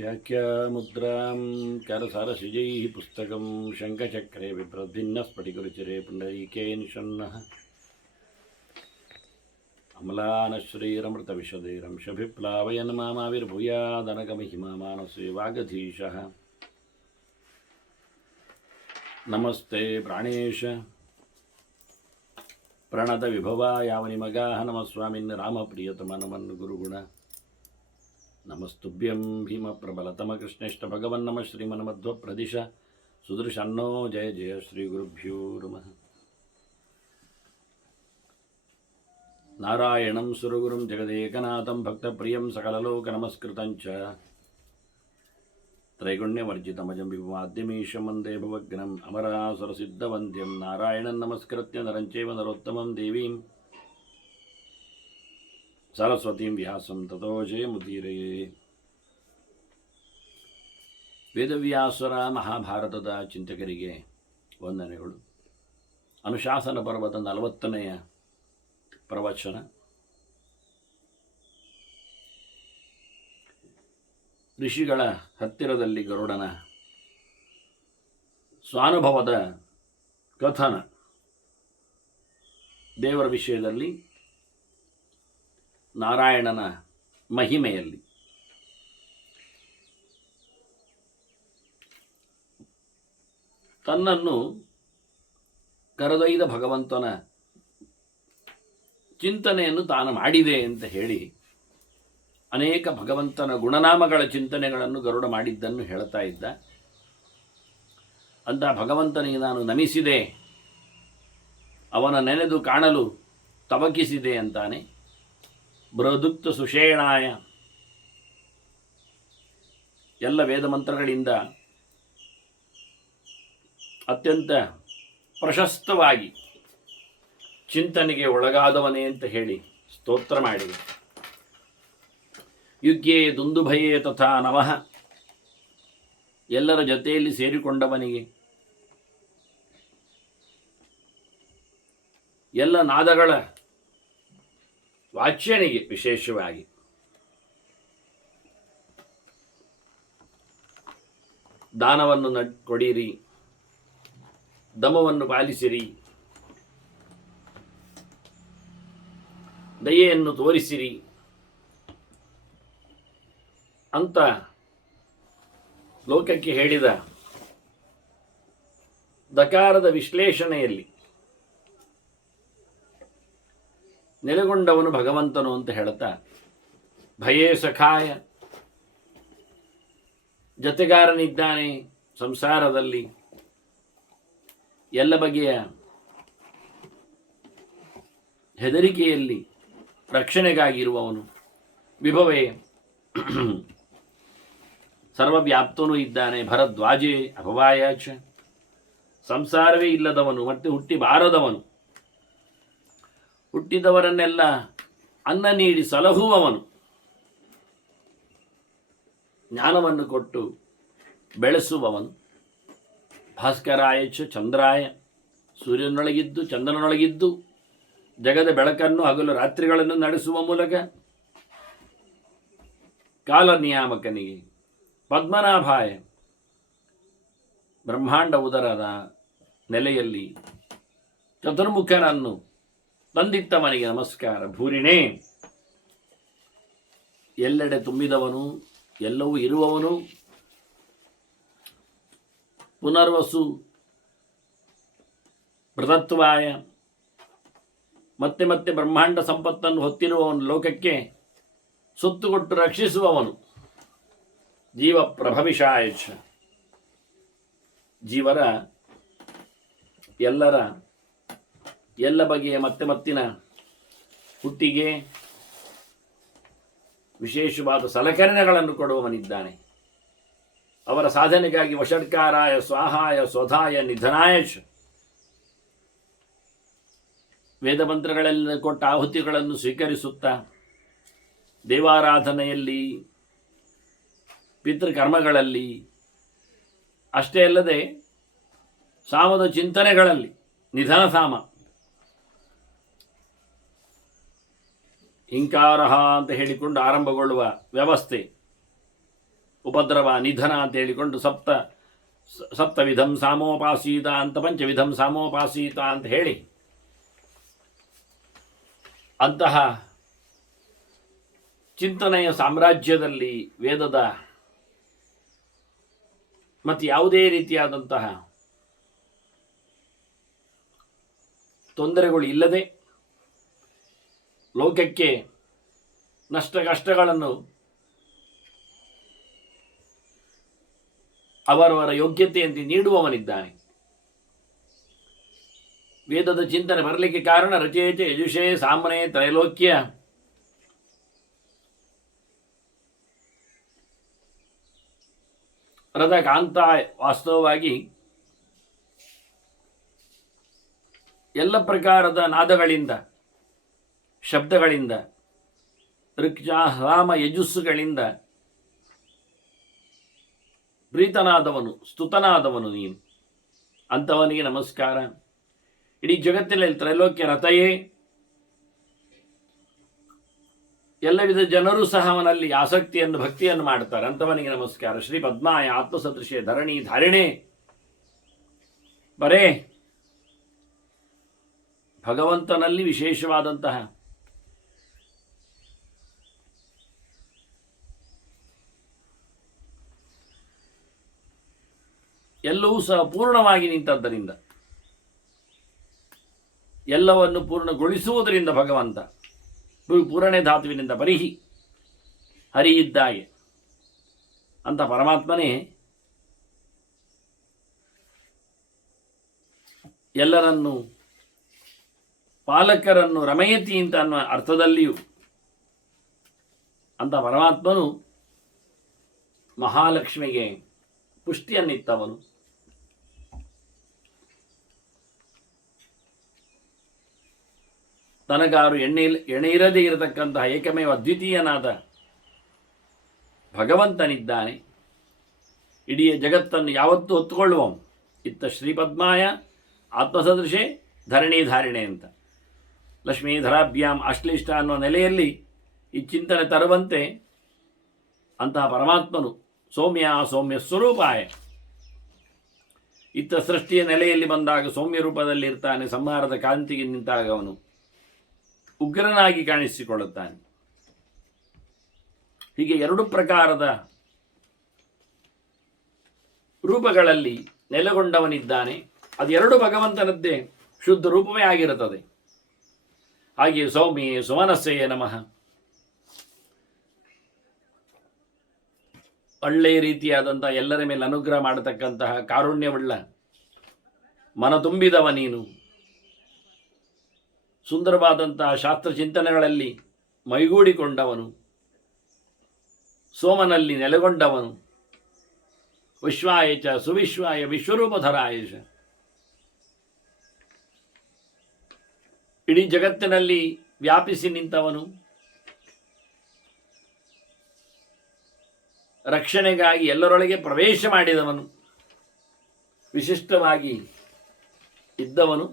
व्याख्यामुद्रां करसारसिजैः पुस्तकं शङ्खचक्रे बिभ्रद्भिन्नस्फटिकरुचिरे पुण्डरीके निषण्णः अम्लानश्रीरमृतविशदैरंशभिप्लावयन् मामाविर्भूयादनगमहिमा मानसे वागधीशः नमस्ते प्राणेश प्रणतविभवायावनिमगाः नमः स्वामिन् रामप्रियतम नमन् गुरुगुण नमस्तुभ्यं भीमप्रबलतमकृष्णेष्ट भगवन् नमः श्रीमन्मध्वप्रदिश सुदृशन्नो जय जय श्रीगुरुभ्यो नमः नारायणं सुरगुरुं जगदेकनाथं भक्तप्रियं सकललोकनमस्कृतं च त्रैगुण्यवर्जितमजं विभुमाद्यमीशं वन्दे भवग्नम् अमरासुरसिद्धवन्द्यं नारायणं नमस्कृत्य नरं चैव नरोत्तमं देवीं सरस्वतीं व्यासं ततो जयमुदीरये. ವೇದವ್ಯಾಸರ ಮಹಾಭಾರತದ ಚಿಂತಕರಿಗೆ ವಂದನೆಗಳು. ಅನುಶಾಸನ ಪರ್ವದ 40ನೆಯ ಪ್ರವಚನ. ಋಷಿಗಳ ಹತ್ತಿರದಲ್ಲಿ ಗರುಡನ ಸ್ವಾನುಭವದ ಕಥನ, ದೇವರ ವಿಷಯದಲ್ಲಿ, ನಾರಾಯಣನ ಮಹಿಮೆಯಲ್ಲಿ. ತನ್ನನ್ನು ಕರೆದೊಯ್ದ ಭಗವಂತನ ಚಿಂತನೆಯನ್ನು ತಾನು ಮಾಡಿದೆ ಅಂತ ಹೇಳಿ ಅನೇಕ ಭಗವಂತನ ಗುಣನಾಮಗಳ ಚಿಂತನೆಗಳನ್ನು ಗರುಡ ಮಾಡಿದ್ದನ್ನು ಹೇಳ್ತಾ ಇದ್ದ. ಅಂತ ಭಗವಂತನಿಗೆ ನಾನು ನಮಿಸಿದೆ, ಅವನ ನೆನೆದು ಕಾಣಲು ತವಕಿಸಿದೆ ಅಂತಾನೆ. ಬೃಹದುಕ್ತ ಸುಷೇಣಾಯ, ಎಲ್ಲ ವೇದ ಮಂತ್ರಗಳಿಂದ ಅತ್ಯಂತ ಪ್ರಶಸ್ತವಾಗಿ ಚಿಂತನೆಗೆ ಒಳಗಾದವನೇ ಅಂತ ಹೇಳಿ ಸ್ತೋತ್ರ ಮಾಡಿದೆ. ಯುಗ್ಯೇ ದುಂದುಭಯೇ ತಥಾ ನಮಃ, ಎಲ್ಲರ ಜೊತೆಯಲ್ಲಿ ಸೇರಿಕೊಂಡವನಿಗೆ, ಎಲ್ಲ ನಾದಗಳ ವಾಚ್ಯನಿಗೆ ವಿಶೇಷವಾಗಿ, ದಾನವನ್ನು ಕೊಡಿರಿ, ದಮವನ್ನು ಪಾಲಿಸಿರಿ, ದಯೆಯನ್ನು ತೋರಿಸಿರಿ ಅಂತ ಲೋಕಕ್ಕೆ ಹೇಳಿದ ದಕಾರದ ವಿಶ್ಲೇಷಣೆಯಲ್ಲಿ ನೆಲೆಗೊಂಡವನು ಭಗವಂತನು ಅಂತ ಹೇಳುತ್ತಾ, ಭಯೇ ಸಖಾಯ, ಜತೆಗಾರನಿದ್ದಾನೆ ಸಂಸಾರದಲ್ಲಿ, ಎಲ್ಲ ಬಗೆಯ ಹೆದರಿಕೆಯಲ್ಲಿ ರಕ್ಷಣೆಗಾಗಿರುವವನು. ವಿಭವೇ, ಸರ್ವವ್ಯಾಪ್ತನೂ ಇದ್ದಾನೆ. ಭರದ್ವಾಜೇ ಅಭವಾಯಾಚ, ಸಂಸಾರವೇ ಇಲ್ಲದವನು ಮತ್ತೆ ಹುಟ್ಟಿ ಬಾರದವನು, ಹುಟ್ಟಿದವರನ್ನೆಲ್ಲ ಅನ್ನ ನೀಡಿ ಸಲಹುವವನು, ಜ್ಞಾನವನ್ನು ಕೊಟ್ಟು ಬೆಳೆಸುವವನು. ಭಾಸ್ಕರಾಯಚ ಚಂದ್ರಾಯ, ಸೂರ್ಯನೊಳಗಿದ್ದು ಚಂದ್ರನೊಳಗಿದ್ದು ಜಗದ ಬೆಳಕನ್ನು ಹಗಲು ರಾತ್ರಿಗಳನ್ನು ನಡೆಸುವ ಮೂಲಕ ಕಾಲ ನಿಯಾಮಕನಿಗೆ. ಪದ್ಮನಾಭಾಯ, ಬ್ರಹ್ಮಾಂಡ ಉದರದ ನೆಲೆಯಲ್ಲಿ ಚತುರ್ಮುಖನನ್ನು ತಂದಿತ್ತವನಿಗೆ ನಮಸ್ಕಾರ. ಭೂರಿಣೇ, ಎಲ್ಲೆಡೆ ತುಂಬಿದವನು, ಎಲ್ಲವೂ ಇರುವವನು. ಪುನರ್ವಸು ಬೃಹತ್ವಾಯ, ಮತ್ತೆ ಮತ್ತೆ ಬ್ರಹ್ಮಾಂಡ ಸಂಪತ್ತನ್ನು ಹೊತ್ತಿರುವವನು, ಲೋಕಕ್ಕೆ ಸೊತ್ತು ಕೊಟ್ಟು ರಕ್ಷಿಸುವವನು. ಜೀವ ಪ್ರಭವಿಷಾಯಚ, ಜೀವರ ಎಲ್ಲರ ಎಲ್ಲ ಬಗೆಯ ಮತ್ತೆ ಮತ್ತಿನ ಹುಟ್ಟಿಗೆ ವಿಶೇಷವಾದ ಸಲಕರಣೆಗಳನ್ನು ಕೊಡುವವನಿದ್ದಾನೆ. ಅವರ ಸಾಧನೆಗಾಗಿ ವಷಡ್ಕಾರಾಯ ಸ್ವಾಹಾಯ ಸ್ವಧಾಯ ನಿಧನಾಯ ಚ, ವೇದ ಮಂತ್ರಗಳೆಲ್ಲ ಕೊಟ್ಟ ಆಹುತಿಗಳನ್ನು ಸ್ವೀಕರಿಸುತ್ತಾ ದೇವಾರಾಧನೆಯಲ್ಲಿ, ಪಿತೃಕರ್ಮಗಳಲ್ಲಿ, ಅಷ್ಟೇ ಅಲ್ಲದೆ ಸಾಮದ ಚಿಂತನೆಗಳಲ್ಲಿ, ನಿಧನ ಸಾಮ, ಹಿಂಕಾರ ಅಂತ ಹೇಳಿಕೊಂಡು ಆರಂಭಗೊಳ್ಳುವ ವ್ಯವಸ್ಥೆ, ಉಪದ್ರವ ನಿಧನ ಅಂತ ಹೇಳಿಕೊಂಡು ಸಪ್ತವಿಧಂ ಸಾಮೋಪಾಸೀತ ಅಂತ ಪಂಚವಿಧಂ ಸಾಮೋಪಾಸೀತ ಅಂತ ಹೇಳಿ ಅಂತಹ ಚಿಂತನೆಯ ಸಾಮ್ರಾಜ್ಯದಲ್ಲಿ ವೇದದ ಮತ್ತು ಯಾವುದೇ ರೀತಿಯಾದಂತಹ ತೊಂದರೆಗಳು ಇಲ್ಲದೆ ಲೋಕಕ್ಕೆ ನಷ್ಟ ಕಷ್ಟಗಳನ್ನು ಅವರವರ ಯೋಗ್ಯತೆಯಂತೆ ನೀಡುವವನಿದ್ದಾನೆ. ವೇದದ ಚಿಂತನೆ ಬರಲಿಕ್ಕೆ ಕಾರಣ ರಚೇತೆ ಯಜುಷೇ ಸಾಮನೆ ತ್ರೈಲೋಕ್ಯ ರದ ಕಾಂತ. ವಾಸ್ತವವಾಗಿ ಎಲ್ಲ ಪ್ರಕಾರದ ನಾದಗಳಿಂದ, ಶಬ್ದಗಳಿಂದ, ಋಕ್ಷ ರಾಮ ಯಜುಸ್ಸುಗಳಿಂದ ಪ್ರೀತನಾದವನು, ಸ್ತುತನಾದವನು ನೀನು. ಅಂಥವನಿಗೆ ನಮಸ್ಕಾರ. ಇಡೀ ಜಗತ್ತಿನಲ್ಲಿ ತ್ರೈಲೋಕ್ಯ ರಥಯೇ, ಎಲ್ಲ ವಿಧ ಜನರೂ ಸಹ ಅವನಲ್ಲಿ ಆಸಕ್ತಿಯನ್ನು, ಭಕ್ತಿಯನ್ನು ಮಾಡ್ತಾರೆ. ಅಂಥವನಿಗೆ ನಮಸ್ಕಾರ. ಶ್ರೀ ಪದ್ಮಾಯ ಆತ್ಮಸದೃಶೆ ಧರಣಿ ಧಾರಿಣೆ. ಬರೇ ಭಗವಂತನಲ್ಲಿ ವಿಶೇಷವಾದಂತಹ ಎಲ್ಲವೂ ಸಹ ಪೂರ್ಣವಾಗಿ ನಿಂತದ್ದರಿಂದ, ಎಲ್ಲವನ್ನು ಪೂರ್ಣಗೊಳಿಸುವುದರಿಂದ ಭಗವಂತ ಪೂರಣೆ ಧಾತುವಿನಿಂದ ಪರಿಹಿ ಹರಿಯಿದ್ದಾಗೆ ಅಂತ ಪರಮಾತ್ಮನೇ ಎಲ್ಲರನ್ನು ಪಾಲಕರನ್ನು ರಮಯತಿ ಅಂತ ಅನ್ನುವ ಅರ್ಥದಲ್ಲಿಯೂ ಅಂತ ಪರಮಾತ್ಮನು ಮಹಾಲಕ್ಷ್ಮಿಗೆ ಪುಷ್ಟಿಯನ್ನಿತ್ತವನು. ತನಗಾರು ಎಣೆ ಇರದೇ ಇರತಕ್ಕಂತಹ ಏಕಮೇವ ಅದ್ವಿತೀಯನಾದ ಭಗವಂತನಿದ್ದಾನೆ. ಇಡೀ ಜಗತ್ತನ್ನು ಯಾವತ್ತೂ ಹೊತ್ತುಕೊಳ್ಳುವವನು. ಇತ್ತ ಶ್ರೀಪದ್ಮಾಯ ಆತ್ಮಸದೃಶೆ ಧರಣಿ ಧಾರಿಣೆ ಅಂತ ಲಕ್ಷ್ಮೀಧರಾಭ್ಯಾಂ ಅಶ್ಲಿಷ್ಟ ಅನ್ನುವ ನೆಲೆಯಲ್ಲಿ ಈ ಚಿಂತನೆ ತರುವಂತೆ ಅಂತಹ ಪರಮಾತ್ಮನು ಸೌಮ್ಯ ಸ್ವರೂಪಾಯ. ಇತ್ತ ಸೃಷ್ಟಿಯ ನೆಲೆಯಲ್ಲಿ ಬಂದಾಗ ಸೌಮ್ಯ ರೂಪದಲ್ಲಿ ಇರ್ತಾನೆ. ಸಂಹಾರದ ಕಾಂತಿಗೆ ನಿಂತಾಗ ಅವನು ಉಗ್ರನಾಗಿ ಕಾಣಿಸಿಕೊಳ್ಳುತ್ತಾನೆ. ಹೀಗೆ ಎರಡು ಪ್ರಕಾರದ ರೂಪಗಳಲ್ಲಿ ನೆಲೆಗೊಂಡವನಿದ್ದಾನೆ. ಅದೆರಡು ಭಗವಂತನದ್ದೇ ಶುದ್ಧ ರೂಪವೇ ಆಗಿರುತ್ತದೆ. ಹಾಗೆ ಸೌಮ್ಯೆ ಸುಮನಸ್ಸೆಯೇ ನಮಃ. ಒಳ್ಳೆಯ ರೀತಿಯಾದಂತಹ ಎಲ್ಲರ ಮೇಲೆ ಅನುಗ್ರಹ ಮಾಡತಕ್ಕಂತಹ ಕಾರುಣ್ಯವುಳ್ಳ ಮನ ತುಂಬಿದವ ನೀನು. ಸುಂದರವಾದಂತಹ ಶಾಸ್ತ್ರ ಚಿಂತನೆಗಳಲ್ಲಿ ಮೈಗೂಡಿಕೊಂಡವನು, ಸೋಮನಲ್ಲಿ ನೆಲೆಗೊಂಡವನು. ವಿಶ್ವಾಯ ಚ ಸುವಿಶ್ವಾಯ ವಿಶ್ವರೂಪಧರಾಯ ಚ. ಇಡೀ ಜಗತ್ತಿನಲ್ಲಿ ವ್ಯಾಪಿಸಿ ನಿಂತವನು. ರಕ್ಷಣೆಗಾಗಿ ಎಲ್ಲರೊಳಗೆ ಪ್ರವೇಶ ಮಾಡಿದವನು. ವಿಶಿಷ್ಟವಾಗಿ ಇದ್ದವನು.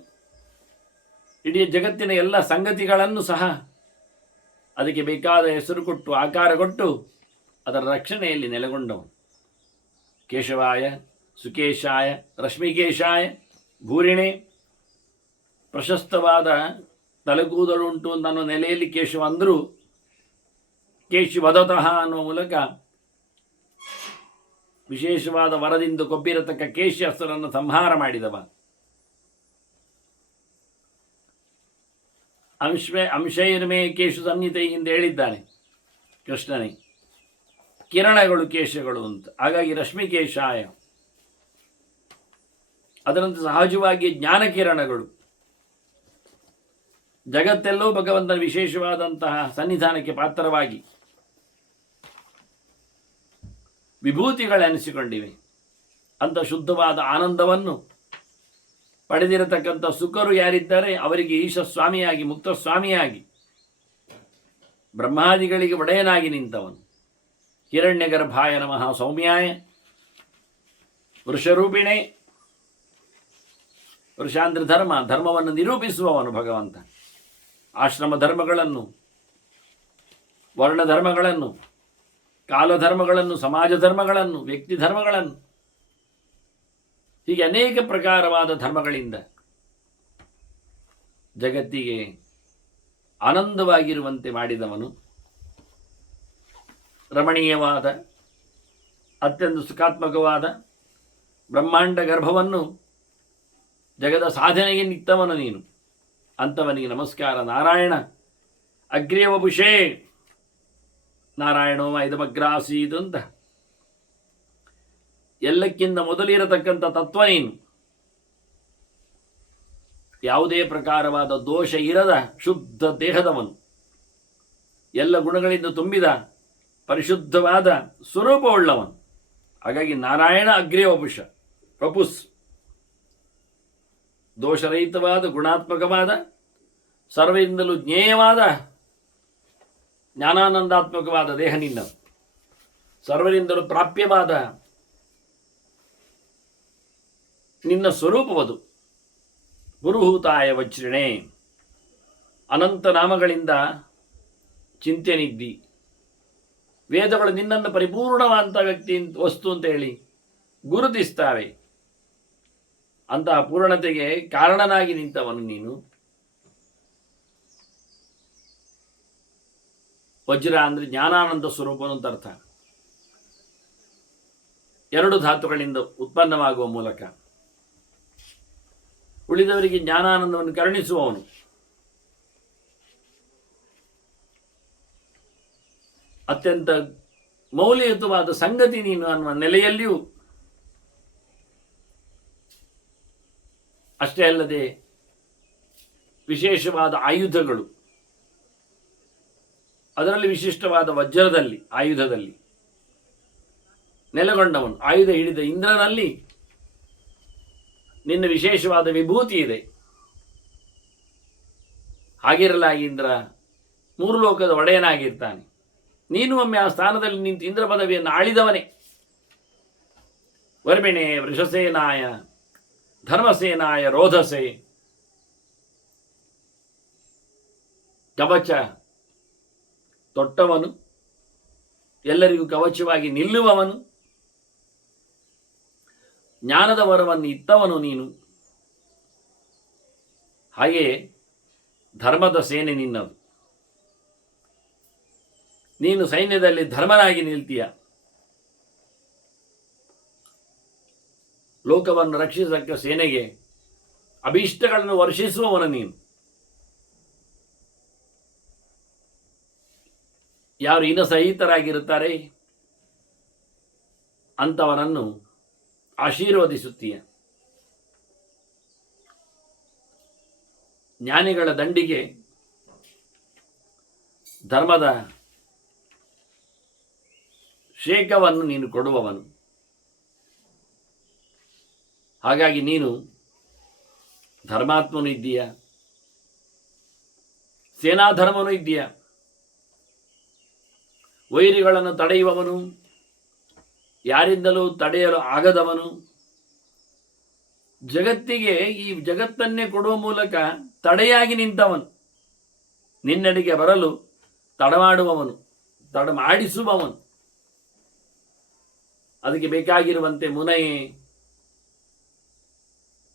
ಇಡೀ ಜಗತ್ತಿನ ಎಲ್ಲ ಸಂಗತಿಗಳನ್ನು ಸಹ ಅದಕ್ಕೆ ಬೇಕಾದ ಹೆಸರು ಕೊಟ್ಟು ಆಕಾರ ಕೊಟ್ಟು ಅದರ ರಕ್ಷಣೆಯಲ್ಲಿ ನೆಲೆಗೊಂಡವನು. ಕೇಶವಾಯ ಸುಕೇಶಾಯ ರಶ್ಮಿಕೇಶಾಯ ಭೂರಿಣೆ. ಪ್ರಶಸ್ತವಾದ ತಲೆಗೂದಲುಂಟು ಅನ್ನೋ ನೆಲೆಯಲ್ಲಿ ಕೇಶವ ಅಂದರೂ ಕೇಶವದತಃ ಅನ್ನುವ ಮೂಲಕ ವಿಶೇಷವಾದ ವರದಿಂದ ಕೊಬ್ಬಿರತಕ್ಕ ಕೇಶಿಯಸ್ತ್ರನ್ನು ಸಂಹಾರ ಮಾಡಿದವ. ಅಂಶೈರ್ಮೇ ಕೇಶು ಸಂಹಿತೆಯಿಂದ ಹೇಳಿದ್ದಾನೆ ಕೃಷ್ಣನೇ. ಕಿರಣಗಳು ಕೇಶಗಳು ಅಂತ. ಹಾಗಾಗಿ ರಶ್ಮಿಕೇಶಾಯ. ಅದರಂತೆ ಸಹಜವಾಗಿ ಜ್ಞಾನಕಿರಣಗಳು. ಜಗತ್ತೆಲ್ಲೂ ಭಗವಂತನ ವಿಶೇಷವಾದಂತಹ ಸನ್ನಿಧಾನಕ್ಕೆ ಪಾತ್ರವಾಗಿ ವಿಭೂತಿಗಳೆನಿಸಿಕೊಂಡಿವೆ. ಅಂತ ಶುದ್ಧವಾದ ಆನಂದವನ್ನು ಪಡೆದಿರತಕ್ಕಂಥ ಸುಖರು ಯಾರಿದ್ದಾರೆ ಅವರಿಗೆ ಈಶ ಸ್ವಾಮಿಯಾಗಿ, ಮುಕ್ತ ಸ್ವಾಮಿಯಾಗಿ, ಬ್ರಹ್ಮಾದಿಗಳಿಗೆ ಒಡೆಯನಾಗಿ ನಿಂತವನು. ಹಿರಣ್ಯಗರ್ಭಾಯ ನಮಃ ಸೌಮ್ಯಾಯ ವೃಷರೂಪಿಣೆ. ವೃಷಾಂದ್ರ ಧರ್ಮವನ್ನು ನಿರೂಪಿಸುವವನು ಭಗವಂತ. ಆಶ್ರಮ ಧರ್ಮಗಳನ್ನು, ವರ್ಣಧರ್ಮಗಳನ್ನು ಕಾಲಧರ್ಮಗಳನ್ನು, ಸಮಾಜ ಧರ್ಮಗಳನ್ನು, ವ್ಯಕ್ತಿ ಧರ್ಮಗಳನ್ನು, ಹೀಗೆ ಅನೇಕ ಪ್ರಕಾರವಾದ ಧರ್ಮಗಳಿಂದ ಜಗತ್ತಿಗೆ ಆನಂದವಾಗಿರುವಂತೆ ಮಾಡಿದವನು. ರಮಣೀಯವಾದ, ಅತ್ಯಂತ ಸುಖಾತ್ಮಕವಾದ ಬ್ರಹ್ಮಾಂಡ ಗರ್ಭವನ್ನು ಜಗದ ಸಾಧನೆಗೆ ನಿತ್ತವನು ನೀನು. ಅಂಥವನಿಗೆ ನಮಸ್ಕಾರ. ನಾರಾಯಣ ಅಗ್ರ್ಯವಪುಷೇ ನಾರಾಯಣೋ ಇದಮಗ್ರಾಸೀತ್ ಅಂತ ಎಲ್ಲಕ್ಕಿಂತ ಮೊದಲಿರತಕ್ಕಂಥ ತತ್ವ ನೀನು. ಯಾವುದೇ ಪ್ರಕಾರವಾದ ದೋಷ ಇರದ ಶುದ್ಧ ದೇಹದವನು, ಎಲ್ಲ ಗುಣಗಳಿಂದ ತುಂಬಿದ ಪರಿಶುದ್ಧವಾದ ಸ್ವರೂಪವುಳ್ಳವನು. ಹಾಗಾಗಿ ನಾರಾಯಣ ಅಗ್ರ್ಯವಪುಷ, ವಪುಸ್, ದೋಷರಹಿತವಾದ ಗುಣಾತ್ಮಕವಾದ ಸರ್ವರಿಂದಲೂ ಜ್ಞೇಯವಾದ ಜ್ಞಾನಾನಂದಾತ್ಮಕವಾದ ದೇಹ ನಿನ್ನ, ಸರ್ವರಿಂದಲೂ ಪ್ರಾಪ್ಯವಾದ ನಿನ್ನ ಸ್ವರೂಪವದು. ಪುರುಹೂತಾಯ ವಜ್ರಿಣೆ, ಅನಂತ ನಾಮಗಳಿಂದ ಚಿಂತೆನಿದ್ದಿ. ವೇದಗಳು ನಿನ್ನನ್ನು ಪರಿಪೂರ್ಣವಾದಂಥ ವ್ಯಕ್ತಿ ವಸ್ತು ಅಂತ ಹೇಳಿ ಗುರುತಿಸ್ತಾವೆ. ಅಂತಹ ಪೂರ್ಣತೆಗೆ ಕಾರಣನಾಗಿ ನಿಂತವನು ನೀನು. ವಜ್ರ ಅಂದರೆ ಜ್ಞಾನಾನಂದ ಸ್ವರೂಪನು ಅಂತ ಅರ್ಥ. ಎರಡು ಧಾತುಗಳಿಂದ ಉತ್ಪನ್ನವಾಗುವ ಮೂಲಕ ಉಳಿದವರಿಗೆ ಜ್ಞಾನಾನಂದವನ್ನು ಕರುಣಿಸುವವನು. ಅತ್ಯಂತ ಮೌಲ್ಯಯುತವಾದ ಸಂಗತಿ ನೀನು ಅನ್ನುವ ನೆಲೆಯಲ್ಲಿಯೂ ಅಷ್ಟೇ ಅಲ್ಲದೆ ವಿಶೇಷವಾದ ಆಯುಧಗಳು, ಅದರಲ್ಲಿ ವಿಶಿಷ್ಟವಾದ ವಜ್ರದಲ್ಲಿ, ಆಯುಧದಲ್ಲಿ ನೆಲೆಗೊಂಡವನು. ಆಯುಧ ಹಿಡಿದ ಇಂದ್ರನಲ್ಲಿ ನಿನ್ನ ವಿಶೇಷವಾದ ವಿಭೂತಿ ಇದೆ. ಹಾಗಿರಲಾಗಿ ಇಂದ್ರ ಮೂರು ಲೋಕದ ಒಡೆಯನಾಗಿರ್ತಾನೆ. ನೀನು ಒಮ್ಮೆ ಆ ಸ್ಥಾನದಲ್ಲಿ ನಿಂತು ಇಂದ್ರ ಪದವಿಯನ್ನು ಆಳಿದವನೇ. ವರ್ಮಿಣೆ ವೃಷಸೇನಾಯ ಧರ್ಮಸೇನಾಯ ರೋಧಸೆ, ಕವಚ ತೊಟ್ಟವನು, ಎಲ್ಲರಿಗೂ ಕವಚವಾಗಿ ನಿಲ್ಲುವವನು, ಜ್ಞಾನದ ವರವನ್ನು ಇತ್ತವನು ನೀನು. ಹಾಗೆಯೇ ಧರ್ಮದ ಸೇನೆ ನಿನ್ನದು. ನೀನು ಸೈನ್ಯದಲ್ಲಿ ಧರ್ಮನಾಗಿ ನಿಲ್ತೀಯ. ಲೋಕವನ್ನು ರಕ್ಷಿಸಕ್ಕ ಸೇನೆಗೆ ಅಭೀಷ್ಟಗಳನ್ನು ವರ್ಷಿಸುವವನು ನೀನು. ಯಾರು ಇನಸಹಿತರಾಗಿರುತ್ತಾರೆ ಅಂಥವರನ್ನು ಆಶೀರ್ವದಿಸುತ್ತೀಯ. ಜ್ಞಾನಿಗಳ ದಂಡಿಗೆ ಧರ್ಮದ ಶೇಖವನ್ನು ನೀನು ಕೊಡುವವನು. ಹಾಗಾಗಿ ನೀನು ಧರ್ಮಾತ್ಮನೂ ಇದ್ದೀಯ, ಸೇನಾಧರ್ಮನೂ ಇದ್ದೀಯ, ವೈರಿಗಳನ್ನು ತಡೆಯುವವನು, ಯಾರಿಂದಲೂ ತಡೆಯಲು ಆಗದವನು, ಜಗತ್ತಿಗೆ ಈ ಜಗತ್ತನ್ನೇ ಕೊಡುವ ಮೂಲಕ ತಡೆಯಾಗಿ ನಿಂತವನು, ನಿನ್ನೆಡೆಗೆ ಬರಲು ತಡಮಾಡುವವನು, ತಡಮಾಡಿಸುವವನು. ಅದಕ್ಕೆ ಬೇಕಾಗಿರುವಂತೆ ಮುನಯೇ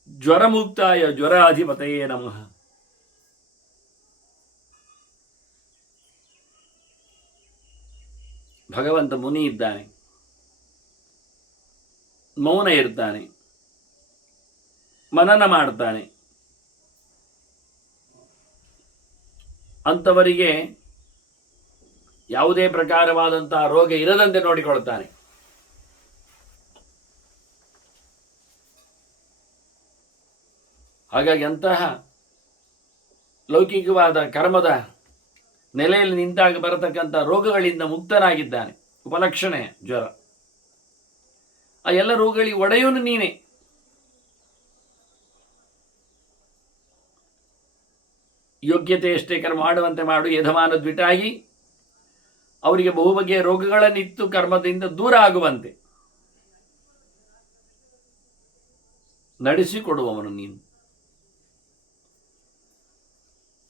ಜ್ವರಮುಕ್ತಾಯ ಜ್ವರಾಧಿಪತಯೇ ನಮಃ. ಭಗವಂತ ಮುನಿ ಇದ್ದಾನೆ, ಮೌನ ಇರ್ತಾನೆ, ಮನನ ಮಾಡ್ತಾನೆ. ಅಂಥವರಿಗೆ ಯಾವುದೇ ಪ್ರಕಾರವಾದಂತಹ ರೋಗ ಇರದಂತೆ ನೋಡಿಕೊಳ್ತಾನೆ. ಹಾಗಾಗಿ ಅಂತಹ ಲೌಕಿಕವಾದ ಕರ್ಮದ ನೆಲೆಯಲ್ಲಿ ನಿಂತಾಗ ಬರತಕ್ಕಂಥ ರೋಗಗಳಿಂದ ಮುಕ್ತನಾಗಿದ್ದಾನೆ. ಉಪಲಕ್ಷಣೆ ಜ್ವರ. ಆ ಎಲ್ಲ ರೋಗಗಳಿಗೆ ಒಡೆಯೋನು ನೀನೇ. ಯೋಗ್ಯತೆಯಷ್ಟೇ ಕರ್ಮ ಮಾಡುವಂತೆ ಮಾಡು, ಯಜಮಾನ ದ್ವಿಟಾಗಿ ಅವರಿಗೆ ಬಹುಬಗೆಯ ರೋಗಗಳನ್ನಿತ್ತು ಕರ್ಮದಿಂದ ದೂರ ಆಗುವಂತೆ ನಡೆಸಿಕೊಡುವವನು ನೀನು.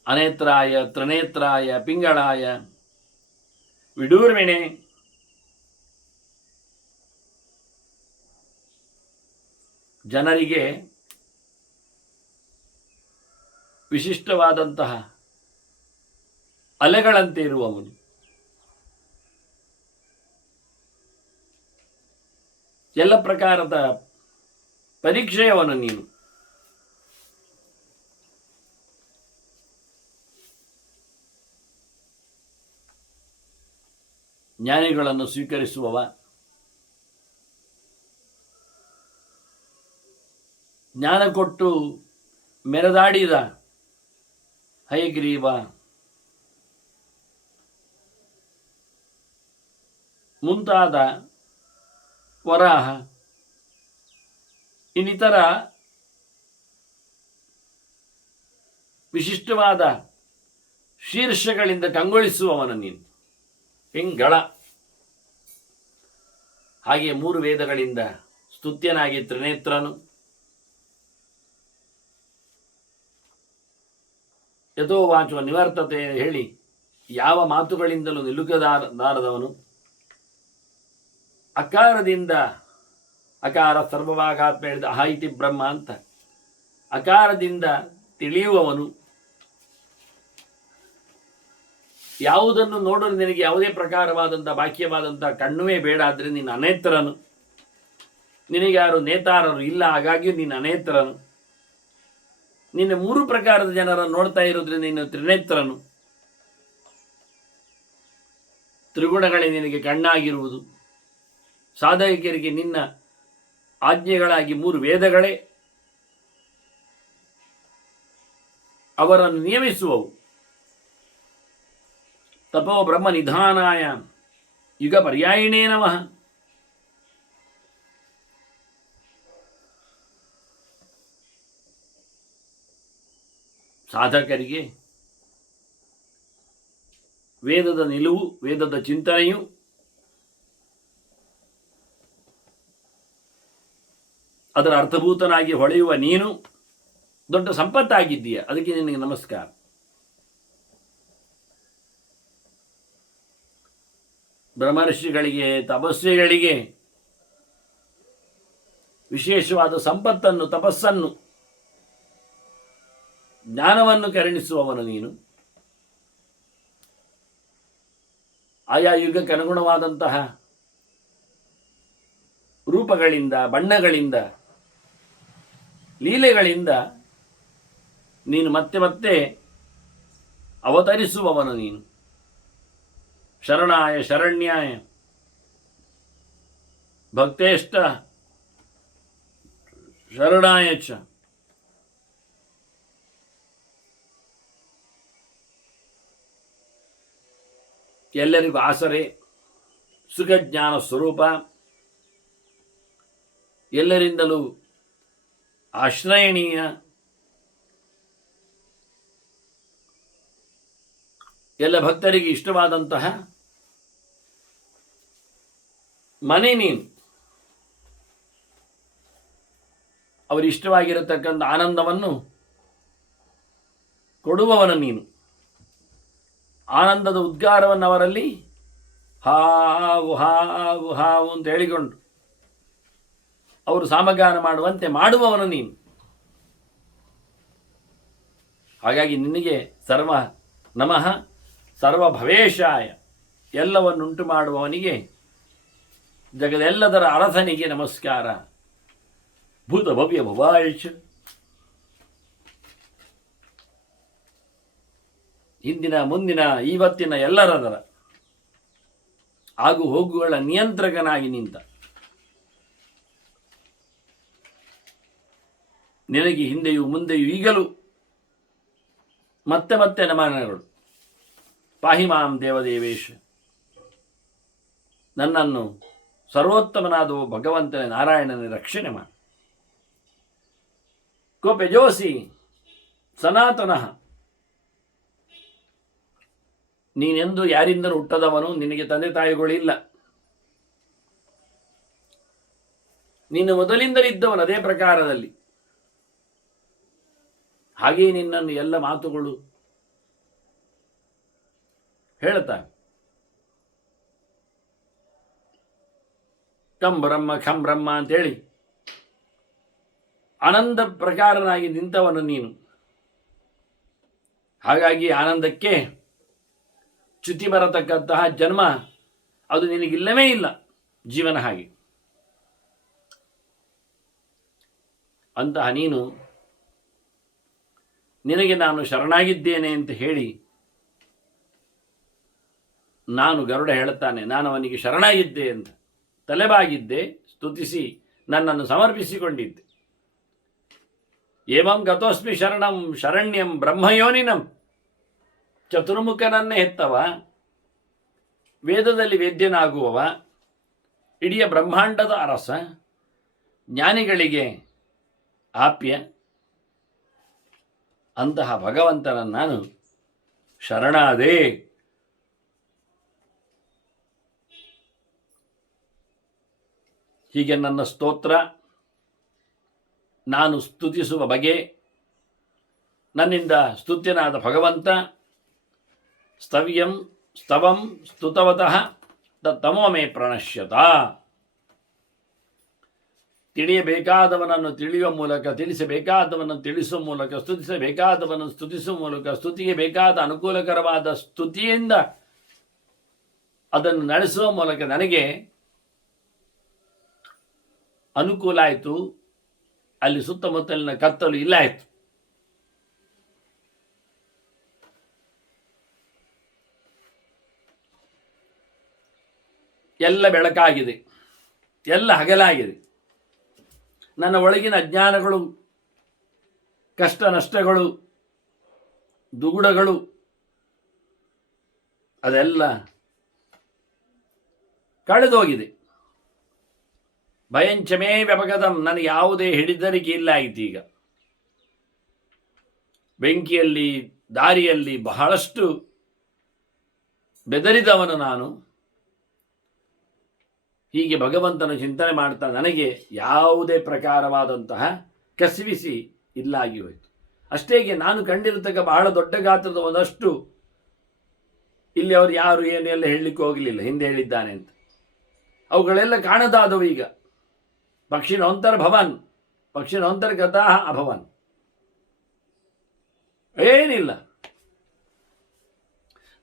ಅನೇತ್ರಾಯ ತ್ರಿನೇತ್ರಾಯ ಪಿಂಗಳಾಯ ವಿಡೂರ್ವಿಣೆ ಜನರಿಗೆ ವಿಶಿಷ್ಟವಾದಂತಹ ಅಲೆಗಳಂತೆ ಇರುವವನು. ಎಲ್ಲ ಪ್ರಕಾರದ ಪರೀಕ್ಷೆಯವನು ನೀನು. ಜ್ಞಾನಿಗಳನ್ನು ಸ್ವೀಕರಿಸುವವ, ಜ್ಞಾನ ಕೊಟ್ಟು ಮೆರೆದಾಡಿದ ಹಯಗ್ರೀವ, ಮುಂತಾದ ವರಾಹ, ಇನ್ನಿತರ ವಿಶಿಷ್ಟವಾದ ಶೀರ್ಷಗಳಿಂದ ಕಂಗೊಳಿಸುವವನು ನೀನು. ಪಿಂಗಳ. ಹಾಗೆ 3 ವೇದಗಳಿಂದ ಸ್ತುತ್ಯನಾಗಿ ತ್ರಿನೇತ್ರನು, ಯಥೋವಾಚೋ ನಿವರ್ತತೆ ಹೇಳಿ ಯಾವ ಮಾತುಗಳಿಂದಲೂ ನಿಲುಕದಾರದವನು, ಅಕಾರದಿಂದ ಅಕಾರ ಸರ್ವಭಾಗಾತ್ಮ ಹೇಳಿದ ಅಹ ಇತಿ ಬ್ರಹ್ಮ ಅಂತ ಅಕಾರದಿಂದ ತಿಳಿಯುವವನು, ಯಾವುದನ್ನು ನೋಡಲು ನಿನಗೆ ಯಾವುದೇ ಪ್ರಕಾರವಾದಂಥ ಬಾಕ್ಯವಾದಂಥ ಕಣ್ಣುವೇ ಬೇಡ, ಆದರೆ ನೀನು ಅನೇತ್ರನು. ನಿನಗೆ ಯಾರು ನೇತಾರರು ಇಲ್ಲ, ಹಾಗಾಗಿ ನೀನು ಅನೇತ್ರನು. ನಿನ್ನ 3 ಪ್ರಕಾರದ ಜನರನ್ನು ನೋಡ್ತಾ ಇರೋದ್ರಿಂದ ನೀನು ತ್ರಿನೇತ್ರನು. ತ್ರಿಗುಣಗಳೇ ನಿನಗೆ ಕಣ್ಣಾಗಿರುವುದು. ಸಾಧಕರಿಗೆ ನಿನ್ನ ಆಜ್ಞೆಗಳಾಗಿ 3 ವೇದಗಳೇ ಅವರನ್ನು ನಿಯಮಿಸುವವು. ತಪೋ ಬ್ರಹ್ಮ ನಿಧಾನಾಯ ಯುಗ ಪರ್ಯಾಯಿಣೇ ನಮಃ. ಸಾಧಕರಿಗೆ ವೇದದ ನಿಲುವು, ವೇದದ ಚಿಂತನೆಯು ಅದರ ಅರ್ಥಭೂತನಾಗಿ ಹೊಳೆಯುವ ನೀನು ದೊಡ್ಡ ಸಂಪತ್ತಾಗಿದ್ದೀಯ. ಅದಕ್ಕೆ ನಿನಗೆ ನಮಸ್ಕಾರ. ಬ್ರಹ್ಮರ್ಷಿಗಳಿಗೆ, ತಪಸ್ವಿಗಳಿಗೆ ವಿಶೇಷವಾದ ಸಂಪತ್ತನ್ನು, ತಪಸ್ಸನ್ನು, ಜ್ಞಾನವನ್ನು ಕರುಣಿಸುವವನು ನೀನು. ಆಯಾ ಯುಗಕ್ಕೆ ಅನುಗುಣವಾದಂತಹ ರೂಪಗಳಿಂದ, ಬಣ್ಣಗಳಿಂದ, ಲೀಲೆಗಳಿಂದ ನೀನು ಮತ್ತೆ ಮತ್ತೆ ಅವತರಿಸುವವನು ನೀನು. ಶರಣಾಯ ಶರಣ್ಯಾಯ ಭಕ್ತೇಷ್ಟ ಶರಣಾಯ ಚ. ಎಲ್ಲರಿಗೂ ಆಸರೆ, ಸುಖಜ್ಞಾನ ಸ್ವರೂಪ, ಎಲ್ಲರಿಂದಲೂ ಆಶ್ರಯಣೀಯ, ಎಲ್ಲ ಭಕ್ತರಿಗೆ ಇಷ್ಟವಾದಂತಹ ಮನೆ ನೀನು. ಅವರಿಷ್ಟವಾಗಿರತಕ್ಕಂಥ ಆನಂದವನ್ನು ಕೊಡುವವನು ನೀನು. ಆನಂದದ ಉದ್ಗಾರವನ್ನು ಅವರಲ್ಲಿ ಹಾವು ಹಾವು ಹಾವು ಅಂತ ಹೇಳಿಕೊಂಡು ಅವರು ಸಾಮಗಾನ ಮಾಡುವಂತೆ ಮಾಡುವವನು ನೀನು. ಹಾಗಾಗಿ ನಿನಗೆ ಸರ್ವ ನಮಃ ಸರ್ವಭವೇಶಾಯ, ಎಲ್ಲವನ್ನುಂಟು ಮಾಡುವವನಿಗೆ, ಜಗದೆಲ್ಲದರ ಅರಸನಿಗೆ ನಮಸ್ಕಾರ. ಭೂತ ಭವ್ಯ ಭವಾಯುಷ. ಹಿಂದಿನ ಮುಂದಿನ ಇವತ್ತಿನ ಎಲ್ಲರದರ ಆಗು ಹೋಗುಗಳ ನಿಯಂತ್ರಕನಾಗಿ ನಿಂತ ನಿನಗೆ ಹಿಂದೆಯೂ ಮುಂದೆಯೂ ಈಗಲೂ ಮತ್ತೆ ಮತ್ತೆ ನಮನಗಳು. ಪಾಹಿಮಾಂ ದೇವದೇವೇಶ, ನನ್ನನ್ನು ಸರ್ವೋತ್ತಮನಾದ ಭಗವಂತನ ನಾರಾಯಣನ ರಕ್ಷಣೆ ಮಾಡಿ. ಕೋಪೆಜೋಸಿ ಸನಾತನಃ, ನೀನೆಂದು ಯಾರಿಂದಲೂ ಹುಟ್ಟದವನು, ನಿನಗೆ ತಂದೆ ತಾಯಿಗಳಿಲ್ಲ, ನೀನು ಮೊದಲಿಂದಲಿದ್ದವನು ಅದೇ ಪ್ರಕಾರದಲ್ಲಿ. ಹಾಗೆಯೇ ನಿನ್ನನ್ನು ಎಲ್ಲ ಮಾತುಗಳು ಹೇಳ್ತಾರೆ. ಕಂ ಬ್ರಹ್ಮ ಖಂ ಬ್ರಹ್ಮ ಅಂತೇಳಿ ಆನಂದ ಪ್ರಕಾರನಾಗಿ ನಿಂತವನು ನೀನು. ಹಾಗಾಗಿ ಆನಂದಕ್ಕೆ ಚ್ಯುತಿ ಬರತಕ್ಕಂತಹ ಜನ್ಮ ಅದು ನಿನಗಿಲ್ಲವೇ ಇಲ್ಲ, ಜೀವನ ಹಾಗೆ. ಅಂತಹ ನೀನು ನಿನಗೆ ನಾನು ಶರಣಾಗಿದ್ದೇನೆ ಅಂತ ಹೇಳಿ ನಾನು ಗರುಡ ಹೇಳುತ್ತಾನೆ, ನಾನು ಅವನಿಗೆ ಶರಣಾಗಿದ್ದೆ ಅಂತ ತಲೆಬಾಗಿದ್ದೆ, ಸ್ತುತಿಸಿ ನನ್ನನ್ನು ಸಮರ್ಪಿಸಿಕೊಂಡಿದ್ದೆ. ಏವಂ ಗತೋಸ್ಮಿ ಶರಣಂ ಶರಣ್ಯಂ ಬ್ರಹ್ಮಯೋನಿನಂ. ಚತುರ್ಮುಖನನ್ನೇ ಹೆತ್ತವ, ವೇದದಲ್ಲಿ ವೇದ್ಯನಾಗುವವ, ಇಡೀ ಬ್ರಹ್ಮಾಂಡದ ಅರಸ, ಜ್ಞಾನಿಗಳಿಗೆ ಆಪ್ಯ, ಅಂತಹ ಭಗವಂತನನ್ನು ನಾನು ಶರಣಾದೆ. ಹೀಗೆ ನನ್ನ ಸ್ತೋತ್ರ, ನಾನು ಸ್ತುತಿಸುವ ಬಗೆ, ನನ್ನಿಂದ ಸ್ತುತ್ಯನಾದ ಭಗವಂತ ಸ್ತವ್ಯಂ ಸ್ತವಂ ಸ್ತುತವತಃ ತಮೋ ಮೇ ಪ್ರಣಶ್ಯತ. ತಿಳಿಯಬೇಕಾದವನನ್ನು ತಿಳಿಯುವ ಮೂಲಕ, ತಿಳಿಸಬೇಕಾದವನನ್ನು ತಿಳಿಸುವ ಮೂಲಕ, ಸ್ತುತಿಸಬೇಕಾದವನನ್ನು ಸ್ತುತಿಸುವ ಮೂಲಕ, ಸ್ತುತಿಗೆ ಬೇಕಾದ ಅನುಕೂಲಕರವಾದ ಸ್ತುತಿಯಿಂದ ಅದನ್ನು ನಡೆಸುವ ಮೂಲಕ ನನಗೆ ಅನುಕೂಲ ಆಯಿತು. ಅಲ್ಲಿ ಸುತ್ತಮುತ್ತಲಿನ ಕತ್ತಲು ಇಲ್ಲ ಆಯಿತು. ಎಲ್ಲ ಬೆಳಕಾಗಿದೆ, ಎಲ್ಲ ಹಗಲಾಗಿದೆ. ನನ್ನ ಒಳಗಿನ ಅಜ್ಞಾನಗಳು, ಕಷ್ಟ ನಷ್ಟಗಳು, ದುಗುಡಗಳು ಅದೆಲ್ಲ ಕಳೆದೋಗಿದೆ. ಭಯಂಚಮೇ ವ್ಯಪಗತಂ, ನನಗೆ ಯಾವುದೇ ಹಿಡಿದರಿಕೆ ಇಲ್ಲ ಆಯಿತು. ಈಗ ಬೆಂಕಿಯಲ್ಲಿ, ದಾರಿಯಲ್ಲಿ ಬಹಳಷ್ಟು ಬೆದರಿದವನು ನಾನು. ಹೀಗೆ ಭಗವಂತನ ಚಿಂತನೆ ಮಾಡ್ತಾ ನನಗೆ ಯಾವುದೇ ಪ್ರಕಾರವಾದಂತಹ ಕಸಿವಿಸಿ ಇಲ್ಲಾಗಿ ಹೋಯಿತು. ಅಷ್ಟೇಗೆ ನಾನು ಕಂಡಿರತಕ್ಕ ಬಹಳ ದೊಡ್ಡ ಗಾತ್ರದ ಒಂದಷ್ಟು, ಇಲ್ಲಿ ಅವರು ಯಾರು ಏನು ಎಲ್ಲ ಹೇಳಲಿಕ್ಕೆ ಹೋಗಲಿಲ್ಲ, ಹಿಂದೆ ಹೇಳಿದ್ದಾನೆ ಅಂತ, ಅವುಗಳೆಲ್ಲ ಕಾಣದಾದವು. ಈಗ ಪಕ್ಷಿನೋಂತರ ಭವನ್, ಪಕ್ಷಿನೋಂತರ ಗತಾ ಅಭವನ್, ಏನಿಲ್ಲ.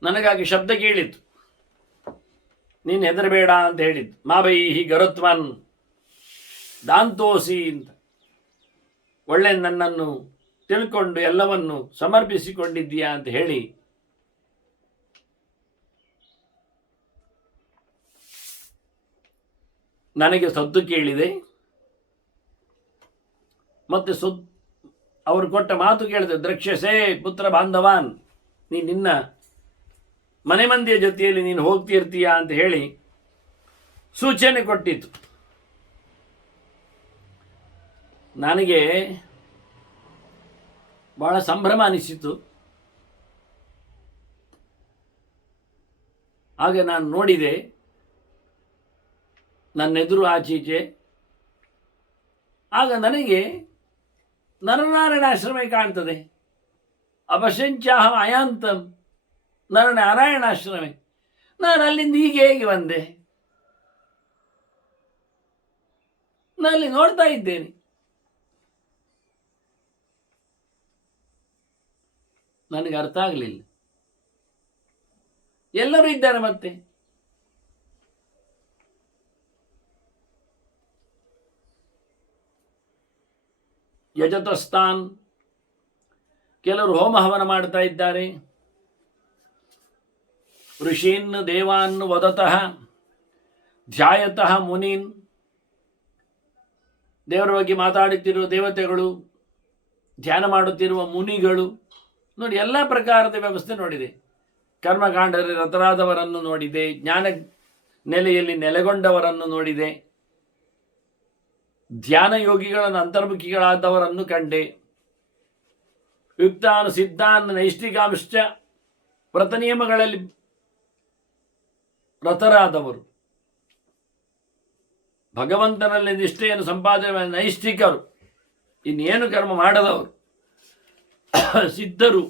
ನನಗಾಗಿ ಶಬ್ದ ಕೇಳಿತ್ತು, ನೀನು ಹೆದರಬೇಡ ಅಂತ ಹೇಳಿದ್ದು. ಮಾಬೈಹಿ ಗರುತ್ವನ್ ದಾಂತೋಸಿ ಅಂತ, ಒಳ್ಳೆ ನನ್ನನ್ನು ತಿಳ್ಕೊಂಡು ಎಲ್ಲವನ್ನು ಸಮರ್ಪಿಸಿಕೊಂಡಿದ್ದೀಯಾ ಅಂತ ಹೇಳಿ ನನಗೆ ಸದ್ದು ಕೇಳಿದೆ. ಮತ್ತೆ ಅವರು ಕೊಟ್ಟ ಮಾತು ಕೇಳಿದೆ, ದ್ರಕ್ಷ್ಯಸೇ ಪುತ್ರ ಬಾಂಧವಾನ್, ನಿನ್ನ ಮನೆ ಮಂದಿಯ ಜೊತೆಯಲ್ಲಿ ನೀನು ಹೋಗ್ತಿರ್ತೀಯ ಅಂತ ಹೇಳಿ ಸೂಚನೆ ಕೊಟ್ಟಿತ್ತು. ನನಗೆ ಬಹಳ ಸಂಭ್ರಮ ಅನಿಸಿತು. ಆಗ ನಾನು ನೋಡಿದೆ, ನನ್ನೆದುರು ಆಚೀಚೆ, ಆಗ ನನಗೆ ನರನಾರಾಯಣಾಶ್ರಮ ಕಾಣ್ತದೆ. ಅಪಶಂಚಾಹಂ ಅಯಾಂತಂ ನರನಾರಾಯಣಾಶ್ರಮೆ. ನಾನು ಅಲ್ಲಿಂದ ಹೀಗೆ ಹೇಗೆ ಬಂದೆ? ನಾನು ಅಲ್ಲಿ ನೋಡ್ತಾ ಇದ್ದೇನೆ. ನನಗೆ ಅರ್ಥ ಆಗಲಿಲ್ಲ. ಎಲ್ಲರೂ ಇದ್ದಾರೆ ಮತ್ತೆ. ಯಜತಸ್ತಾನ್, ಕೆಲವರು ಹೋಮ ಹವನ ಮಾಡ್ತಾ ಇದ್ದಾರೆ. ಋಷೀನ್ ದೇವಾನ್ ವದತಃ ಧ್ಯಾಯತಃ ಮುನೀನ್, ದೇವರ ಬಗ್ಗೆ ಮಾತಾಡುತ್ತಿರುವ ದೇವತೆಗಳು, ಧ್ಯಾನ ಮಾಡುತ್ತಿರುವ ಮುನಿಗಳು. ನೋಡಿ, ಎಲ್ಲ ಪ್ರಕಾರದ ವ್ಯವಸ್ಥೆ ನೋಡಿದೆ. ಕರ್ಮಕಾಂಡರಲ್ಲಿ ರತರಾದವರನ್ನು ನೋಡಿದೆ, ಜ್ಞಾನ ನೆಲೆಯಲ್ಲಿ ನೆಲೆಗೊಂಡವರನ್ನು ನೋಡಿದೆ, ಧ್ಯಾನ ಯೋಗಿಗಳನ್ನು ಅಂತರ್ಮುಖಿಗಳಾದವರನ್ನು ಕಂಡೆ. ಯುಕ್ತಾನ್ ಸಿದ್ಧಾನ್ ನೈಷ್ಠಿಕಾಂಶ್ಚ, ವ್ರತ ನಿಯಮಗಳಲ್ಲಿ ರತರಾದವರು, ಭಗವಂತನಲ್ಲಿ ನಿಷ್ಠೆಯನ್ನು ಸಂಪಾದನೆ ನೈಷ್ಠಿಕರು, ಇನ್ನೇನು ಕರ್ಮ ಮಾಡದವರು, ಸಿದ್ಧರು,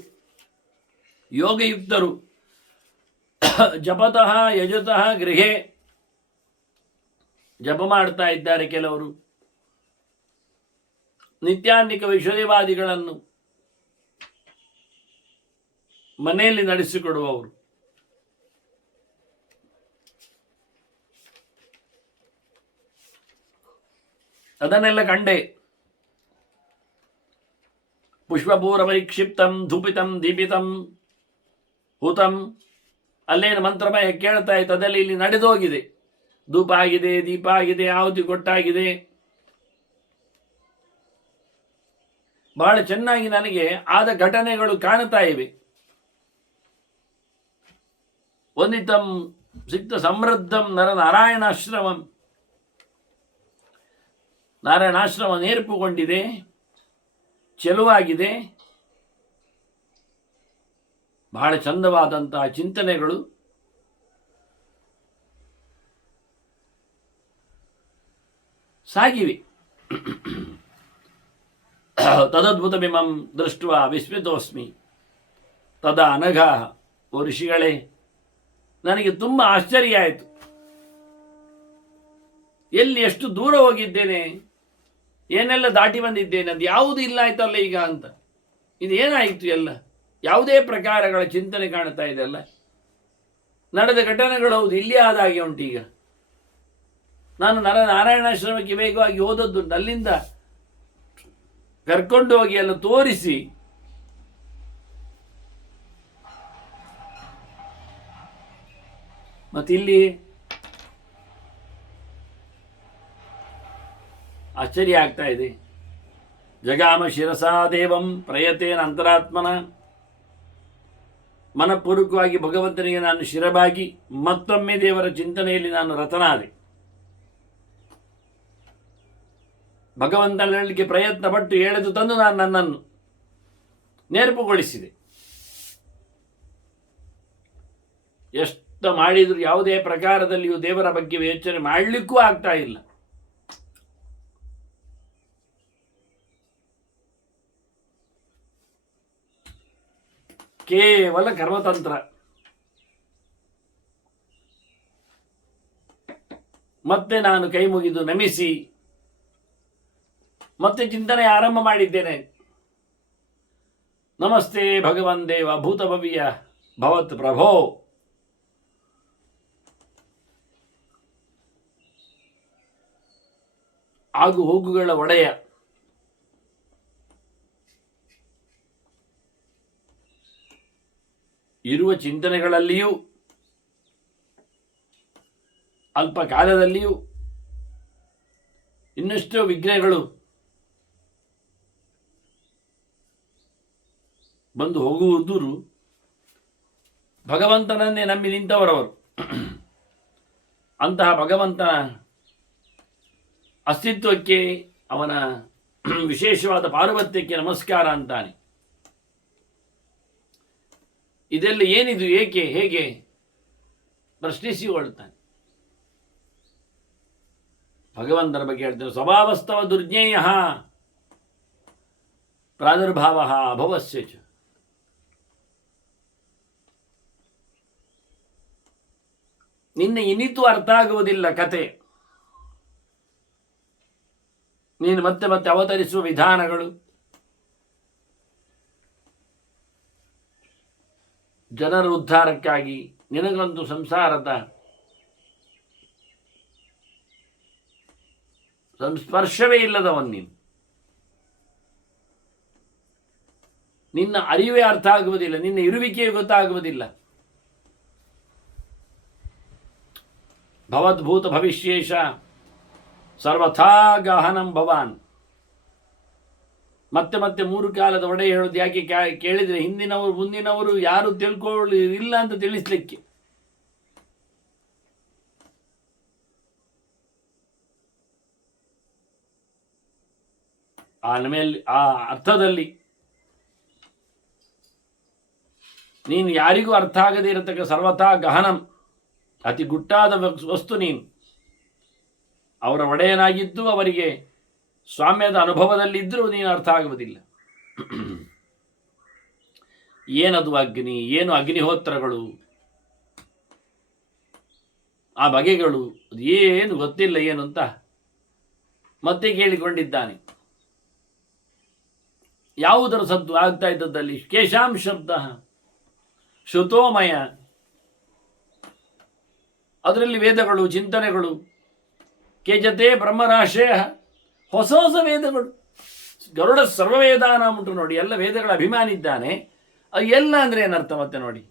ಯೋಗಯುಕ್ತರು, ಜಪತಃ ಯಜತಃ ಗೃಹೆ, ಜಪ ಮಾಡ್ತಾ ಇದ್ದಾರೆ ಕೆಲವರು, ನಿತ್ಯಾನ್ನಿಕ ವಿಶ್ವದೇವಾದಿಗಳನ್ನು ಮನೆಯಲ್ಲಿ ನಡೆಸಿಕೊಡುವವರು. ಅದನ್ನೆಲ್ಲ ಕಂಡೆ. ಪುಷ್ಪಪೂರ್ವೈಕ್ಷಿಪ್ತಂ ಧೂಪಿತಂ ದೀಪಿತಂ ಹೂತಂ, ಅಲ್ಲೇನು ಮಂತ್ರಮಯ ಕೇಳ್ತಾ ಇತ್ತು, ಅದೆಲ್ಲ ಇಲ್ಲಿ ನಡೆದೋಗಿದೆ. ಧೂಪ ಆಗಿದೆ, ದೀಪ ಆಗಿದೆ, ಆಹುತಿ ಕೊಟ್ಟಾಗಿದೆ. ಬಹಳ ಚೆನ್ನಾಗಿ ನನಗೆ ಆದ ಘಟನೆಗಳು ಕಾಣುತ್ತಾ ಇವೆ. ವಂದಿತಂ ಸಿಕ್ತ ಸಮೃದ್ಧಂ ನಾರಾಯಣಾಶ್ರಮಂ, ನಾರಾಯಣಾಶ್ರಮ ನೇರ್ಪುಗೊಂಡಿದೆ, ಚೆಲುವಾಗಿದೆ. ಬಹಳ ಚಂದವಾದಂತಹ ಚಿಂತನೆಗಳು. ಸಾಗಿವೆ. ತದದ್ಭುತಮಿಮಂ ದೃಷ್ಟ ವಿಸ್ಮಿತೋಸ್ಮಿ ತದಾ ಅನಘ. ಓ ಋಷಿಗಳೇ, ನನಗೆ ತುಂಬ ಆಶ್ಚರ್ಯ ಆಯಿತು. ಎಲ್ಲಿ ಎಷ್ಟು ದೂರ ಹೋಗಿದ್ದೇನೆ, ಏನೆಲ್ಲ ದಾಟಿ ಬಂದಿದ್ದೇನೆ, ಅದು ಯಾವುದು ಇಲ್ಲ ಆಯ್ತಲ್ಲ ಈಗ ಅಂತ. ಇದೇನಾಯಿತು ಎಲ್ಲ? ಯಾವುದೇ ಪ್ರಕಾರಗಳ ಚಿಂತನೆ ಕಾಣ್ತಾ ಇದೆ ಅಲ್ಲ. ನಡೆದ ಘಟನೆಗಳು ಹೌದು, ಇಲ್ಲಿ ಆದ ಹಾಗೆ ಉಂಟು. ಈಗ ನಾನು ನಾರಾಯಣಾಶ್ರಮಕ್ಕೆ ವೇಗವಾಗಿ ಹೋದದ್ದು, ಅಲ್ಲಿಂದ ಕರ್ಕೊಂಡು ಹೋಗಿ ಎಲ್ಲ ತೋರಿಸಿ ಮತ್ತಿಲ್ಲಿ ಆಶ್ಚರ್ಯ ಆಗ್ತಾ ಇದೆ. ಜಗಾಮ ಶಿರಸಾ ದೇವಂ ಪ್ರಯತೇನ ಅಂತರಾತ್ಮನ, ಮನಪೂರ್ವಕವಾಗಿ ಭಗವಂತನಿಗೆ ನಾನು ಶಿರಬಾಗಿ ಮತ್ತೊಮ್ಮೆ ದೇವರ ಚಿಂತನೆಯಲ್ಲಿ ನಾನು ರತನಾದೆ. ಭಗವಂತನ ಹೇಳಲಿಕ್ಕೆ ಪ್ರಯತ್ನ ಪಟ್ಟು ಎಳೆದು ತಂದು ನಾನು ನನ್ನನ್ನು ನೇರ್ಪುಗೊಳಿಸಿದೆ. ಎಷ್ಟು ಮಾಡಿದರೂ ಯಾವುದೇ ಪ್ರಕಾರದಲ್ಲಿಯೂ ದೇವರ ಬಗ್ಗೆ ಯೋಚನೆ ಮಾಡಲಿಕ್ಕೂ ಆಗ್ತಾ ಇಲ್ಲ. ಕೇವಲ ಕರ್ಮತಂತ್ರ. ಮತ್ತೆ ನಾನು ಕೈ ಮುಗಿದು ನಮಿಸಿ ಮತ್ತೆ ಚಿಂತನೆ ಆರಂಭ ಮಾಡಿದ್ದೇನೆ. ನಮಸ್ತೆ ಭಗವನ್ ದೇವ ಭೂತಭವ್ಯ ಭವತ್ ಪ್ರಭೋ. ಆಗು ಹೋಗುಗಳ ಒಡೆಯ, ಇರುವ ಚಿಂತನೆಗಳಲ್ಲಿಯೂ ಅಲ್ಪ ಕಾಲದಲ್ಲಿಯೂ ಇನ್ನೆಷ್ಟೋ ವಿಘ್ನಗಳು ಬಂದು ಹೋಗುವುದು. ಭಗವಂತನನ್ನೇ ನಂಬಿ ನಿಂತವರವರು. ಅಂತಹ ಭಗವಂತನ ಅಸ್ತಿತ್ವಕ್ಕೆ, ಅವನ ವಿಶೇಷವಾದ ಪಾರ್ವತ್ಯಕ್ಕೆ ನಮಸ್ಕಾರ ಅಂತಾನೆ. ಇದೆಲ್ಲ ಏನಿದು, ಏಕೆ, ಹೇಗೆ ಪ್ರಶ್ನಿಸಿಕೊಳ್ತಾನೆ. ಭಗವಂತನ ಬಗ್ಗೆ ಹೇಳ್ತೇನೆ. ಸ್ವಭಾವಸ್ತವ ದುರ್ಜ್ಞೇಯ ಪ್ರಾದುರ್ಭಾವ ಅಭವಸ್ಯ ಚ. ನಿನ್ನೆ ಇನಿತು ಅರ್ಥ ಆಗುವುದಿಲ್ಲ ಕತೆ. ನೀನು ಮತ್ತೆ ಮತ್ತೆ ಅವತರಿಸುವ ವಿಧಾನಗಳು, ಜನರ ಉದ್ಧಾರಕ್ಕಾಗಿ, ನಿನಗಂತೂ ಸಂಸಾರದ ಸಂಸ್ಪರ್ಶವೇ ಇಲ್ಲದವನ್ ನೀನು. ನಿನ್ನ ಅರಿವೇ ಅರ್ಥ ಆಗುವುದಿಲ್ಲ, ನಿನ್ನ ಇರುವಿಕೆಯೇ ಗೊತ್ತಾಗುವುದಿಲ್ಲ. ಭವದ್ಭೂತ ಭವಿಷ್ಯೇಶ ಸರ್ವಥಾ ಗಹನಂ ಭವಾನ್. ಮತ್ತೆ ಮತ್ತೆ ಮೂರು ಕಾಲದ ಒಡೆಯ ಹೇಳೋದು ಯಾಕೆ ಕೇಳಿದರೆ, ಹಿಂದಿನವರು ಮುಂದಿನವರು ಯಾರು ತಿಳ್ಕೊಳ್ಳಿಲ್ಲ ಅಂತ ತಿಳಿಸ್ಲಿಕ್ಕೆ. ಆಮೇಲೆ ಆ ಅರ್ಥದಲ್ಲಿ ನೀನು ಯಾರಿಗೂ ಅರ್ಥ ಆಗದೇ ಇರತಕ್ಕ ಸರ್ವಥಾ ಗಹನಂ, ಅತಿ ಗುಟ್ಟಾದ ವಸ್ತು ನೀನು. ಅವರ ಒಡೆಯನಾಗಿದ್ದು ಅವರಿಗೆ ಸ್ವಾಮ್ಯದ ಅನುಭವದಲ್ಲಿದ್ದರೂ ನೀನು ಅರ್ಥ ಆಗುವುದಿಲ್ಲ. ಏನದು ಅಗ್ನಿ, ಏನು ಅಗ್ನಿಹೋತ್ರಗಳು, ಆ ಬಗೆಗಳು, ಏನು ಗೊತ್ತಿಲ್ಲ ಏನು ಅಂತ ಮತ್ತೆ ಕೇಳಿಕೊಂಡಿದ್ದಾನೆ. ಯಾವುದರ ಸದ್ದು ಆಗ್ತಾ ಇದ್ದದ್ದಲ್ಲಿ? ಕೇಶಾಂ ಶಬ್ದ ಶ್ರುತೋಮಯ, ಅದರಲ್ಲಿ ವೇದಗಳು, ಚಿಂತನೆಗಳು. ಕೇಜತೆ ಬ್ರಹ್ಮರಾಶಯ, ಹೊಸ ಹೊಸ ವೇದಗಳು. ಗರುಡ ಸರ್ವವೇದಾನ ಉಂಟು ನೋಡಿ, ಎಲ್ಲ ವೇದಗಳ ಅಭಿಮಾನಿ ಇದ್ದಾನೆ. ಎಲ್ಲ ಅಂದ್ರೆ ಏನರ್ಥ ಮತ್ತೆ ನೋಡಿ,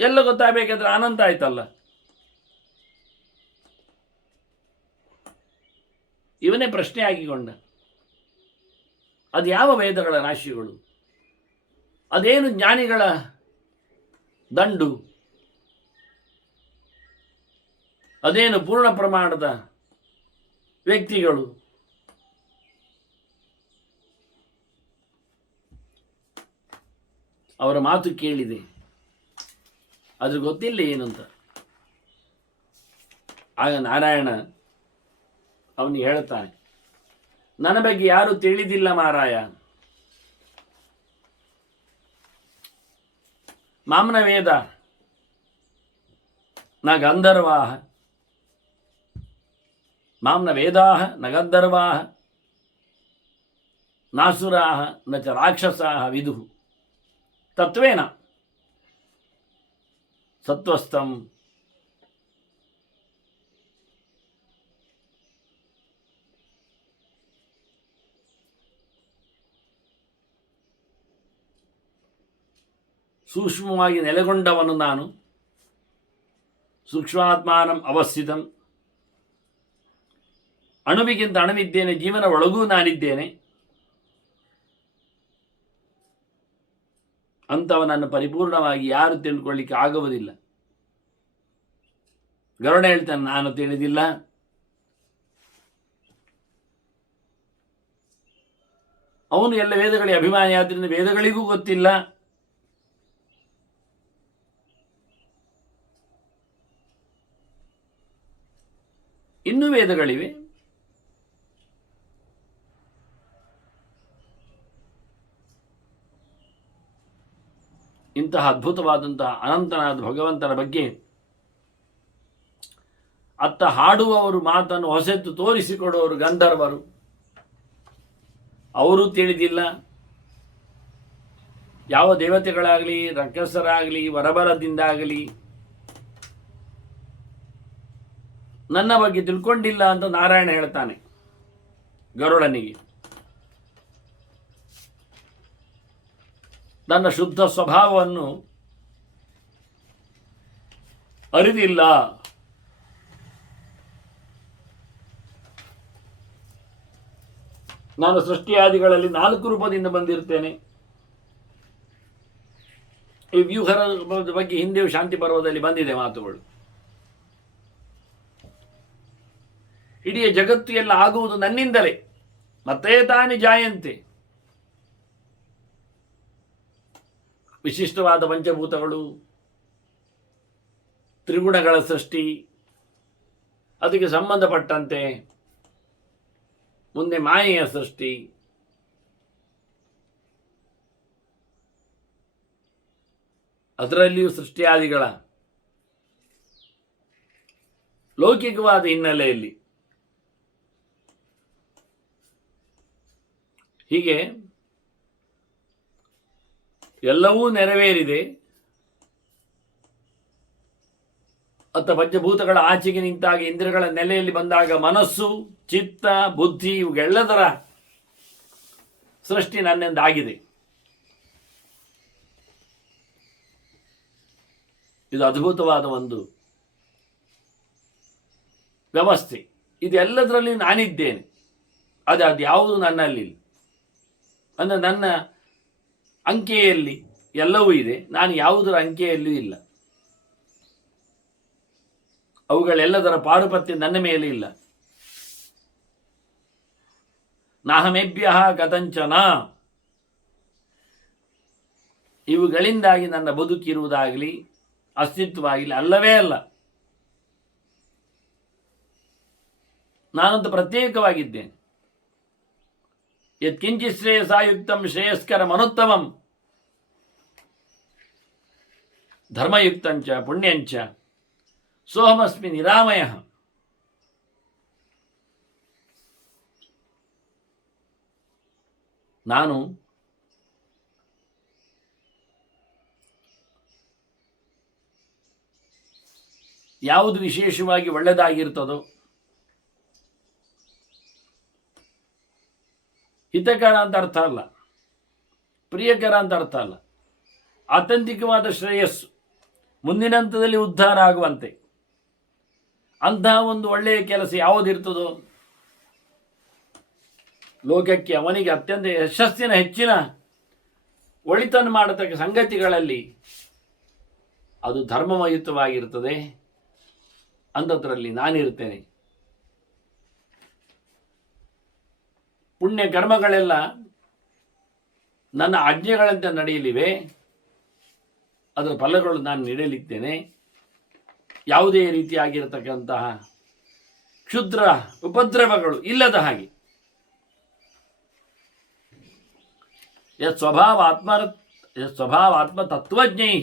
ಎಲ್ಲ ಗೊತ್ತಾಗಬೇಕಾದ್ರೆ ಅನಂತ ಆಯ್ತಲ್ಲ. ಇವನೇ ಪ್ರಶ್ನೆ ಆಗಿಕೊಂಡ. ಅದು ಯಾವ ವೇದಗಳ ರಾಶಿಗಳು? ಅದೇನು ಜ್ಞಾನಿಗಳ ದಂಡು? ಅದೇನು ಪೂರ್ಣ ಪ್ರಮಾಣದ ವ್ಯಕ್ತಿಗಳು? ಅವರ ಮಾತು ಕೇಳಿದೆ, ಅದ್ರ ಗೊತ್ತಿಲ್ಲ ಏನಂತ. ಆಗ ನಾರಾಯಣ ಅವನಿಗೆ ಹೇಳ್ತಾನೆ, ನನ್ನ ಬಗ್ಗೆ ಯಾರು ತಿಳಿದಿಲ್ಲ ಮಾರಾಯ. ಮಾಮ್ನ ವೇದ ನ ಗಂಧರ್ವಾಹ, ಮಾಮ್ನ ವೇದಾಹ ನ ಗಂಧರ್ವಾಹ ನಾಸುರಾಹ ನ ಚ ರಾಕ್ಷಸಾಹ ವಿದುಃ ತತ್ವೇನ ಸತ್ವಸ್ಥಂ. ಸೂಕ್ಷ್ಮವಾಗಿ ನೆಲೆಗೊಂಡವನು ನಾನು. ಸೂಕ್ಷ್ಮಾತ್ಮಾನಂ ಅವಸ್ಥಿತಂ, ಅಣುವಿಗಿಂತ ಅಣುವಿದ್ದೇನೆ, ಜೀವನ ಒಳಗೂ ನಾನಿದ್ದೇನೆ. ಅಂಥವನನ್ನು ಪರಿಪೂರ್ಣವಾಗಿ ಯಾರು ತಿಳ್ಕೊಳ್ಳಿಕ್ಕೆ ಆಗುವುದಿಲ್ಲ. ಗರುಡ ಹೇಳ್ತಾನೆ, ನಾನು ತಿಳಿದಿಲ್ಲ. ಅವನು ಎಲ್ಲ ವೇದಗಳಿಗೆ ಅಭಿಮಾನಿ ಆದ್ದರಿಂದ ವೇದಗಳಿಗೂ ಗೊತ್ತಿಲ್ಲ. ಇನ್ನೂ ವೇದಗಳಿವೆ. ಇಂತಹ ಅದ್ಭುತವಾದಂತಹ ಅನಂತನಾದ ಭಗವಂತನ ಬಗ್ಗೆ ಅತ್ತ ಹಾಡುವವರು ಮಾತನ್ನು ಹೊಸೆತ್ತು ತೋರಿಸಿಕೊಡುವವರು ಗಂಧರ್ವರು, ಅವರು ತಿಳಿದಿಲ್ಲ. ಯಾವ ದೇವತೆಗಳಾಗಲಿ, ರಾಕ್ಷಸರಾಗಲಿ, ವರಬಲದಿಂದಾಗಲಿ ನನ್ನ ಬಗ್ಗೆ ತಿಳ್ಕೊಂಡಿಲ್ಲ ಅಂತ ನಾರಾಯಣ ಹೇಳ್ತಾನೆ ಗರುಡನಿಗೆ. ನನ್ನ ಶುದ್ಧ ಸ್ವಭಾವವನ್ನು ಅರಿದಿಲ್ಲ. ನಾನು ಸೃಷ್ಟಿಯಾದಿಗಳಲ್ಲಿ 4 ರೂಪದಿಂದ ಬಂದಿರ್ತೇನೆ. ಈ ವ್ಯೂಹದ ಬಗ್ಗೆ ಹಿಂದೆಯೂ ಶಾಂತಿ ಪರ್ವದಲ್ಲಿ ಬಂದಿದೆ ಮಾತುಗಳು. ಇಡೀ ಜಗತ್ತು ಎಲ್ಲ ಆಗುವುದು ನನ್ನಿಂದಲೇ. ಮತ್ತೆ ತಾನೇ ಜಾಯಂತೆ. ವಿಶಿಷ್ಟವಾದ ಪಂಚಭೂತಗಳು, ತ್ರಿಗುಣಗಳ ಸೃಷ್ಟಿ, ಅದಕ್ಕೆ ಸಂಬಂಧಪಟ್ಟಂತೆ ಮುಂದೆ ಮಾಯೆಯ ಸೃಷ್ಟಿ, ಅದರಲ್ಲಿಯೂ ಸೃಷ್ಟಿಯಾದಿಗಳ ಲೌಕಿಕವಾದ ಹಿನ್ನೆಲೆಯಲ್ಲಿ ಹೀಗೆ ಎಲ್ಲವೂ ನೆರವೇರಿದೆ. ಅತ್ತ ಪಂಚಭೂತಗಳ ಆಚೆಗೆ ನಿಂತಾಗ, ಇಂದ್ರಿಯಗಳ ನೆಲೆಯಲ್ಲಿ ಬಂದಾಗ ಮನಸ್ಸು, ಚಿತ್ತ, ಬುದ್ಧಿ ಇವುಗಳೆಲ್ಲದರ ಸೃಷ್ಟಿ ನನ್ನಿಂದಾಗಿದೆ. ಇದು ಅದ್ಭುತವಾದ ಒಂದು ವ್ಯವಸ್ಥೆ. ಇದೆಲ್ಲದರಲ್ಲಿ ನಾನಿದ್ದೇನೆ. ಅದು ಯಾವುದು ನನ್ನಲ್ಲಿ ಅಂದರೆ ನನ್ನ ಅಂಕೆಯಲ್ಲಿ ಎಲ್ಲವೂ ಇದೆ, ನಾನು ಯಾವುದರ ಅಂಕೆಯಲ್ಲೂ ಇಲ್ಲ. ಅವುಗಳೆಲ್ಲದರ ಪಾರುಪತ್ಯ ನನ್ನ ಮೇಲೆ ಇಲ್ಲ. ನಾಹಮೇಭ್ಯ ಕಥಂಚನ, ಇವುಗಳಿಂದಾಗಿ ನನ್ನ ಬದುಕಿರುವುದಾಗಲಿ ಅಸ್ತಿತ್ವವಾಗಲಿ ಅಲ್ಲವೇ ಅಲ್ಲ. ನಾನಂತೂ ಪ್ರತ್ಯೇಕವಾಗಿದ್ದೇನೆ. ಯತ್ಕಿಂಚಿತ್ ಶ್ರೇಯಸಾಯುಕ್ತಂ ಶ್ರೇಯಸ್ಕರ ಮನುತ್ತಮಂ ಧರ್ಮಯುಕ್ತಂಚ ಪುಣ್ಯಂಚ ಸೋಹಮಸ್ಮಿ ನಿರಾಮಯ. ನಾನು ಯಾವುದು ವಿಶೇಷವಾಗಿ ಒಳ್ಳೆಯದಾಗಿರ್ತದೋ, ಹಿತಕರ ಅಂತ ಅರ್ಥ ಅಲ್ಲ, ಪ್ರಿಯಕರ ಅಂತ ಅರ್ಥ ಅಲ್ಲ, ಆತ್ಯಂತಿಕವಾದ ಶ್ರೇಯಸ್ಸು, ಮುಂದಿನ ಹಂತದಲ್ಲಿ ಉದ್ಧಾರ ಆಗುವಂತೆ ಅಂತಹ ಒಂದು ಒಳ್ಳೆಯ ಕೆಲಸ ಯಾವುದಿರ್ತದೋ, ಲೋಕಕ್ಕೆ ಅವನಿಗೆ ಅತ್ಯಂತ ಯಶಸ್ಸಿನ ಹೆಚ್ಚಿನ ಒಳಿತನ್ನು ಮಾಡತಕ್ಕ ಸಂಗತಿಗಳಲ್ಲಿ ಅದು ಧರ್ಮಮಯುತವಾಗಿರ್ತದೆ. ಅಂಥದ್ರಲ್ಲಿ ನಾನಿರ್ತೇನೆ. ಪುಣ್ಯ ಕರ್ಮಗಳೆಲ್ಲ ನನ್ನ ಆಜ್ಞೆಗಳಂತೆ ನಡೆಯಲಿವೆ, ಅದರ ಫಲಗಳು ನಾನು ನೀಡಲಿದ್ದೇನೆ. ಯಾವುದೇ ರೀತಿಯಾಗಿರತಕ್ಕಂತಹ ಕ್ಷುದ್ರ ಉಪದ್ರವಗಳು ಇಲ್ಲದ ಹಾಗೆ. ಯತ್ ಸ್ವಭಾವ ಆತ್ಮ ತತ್ವಜ್ಞೈ,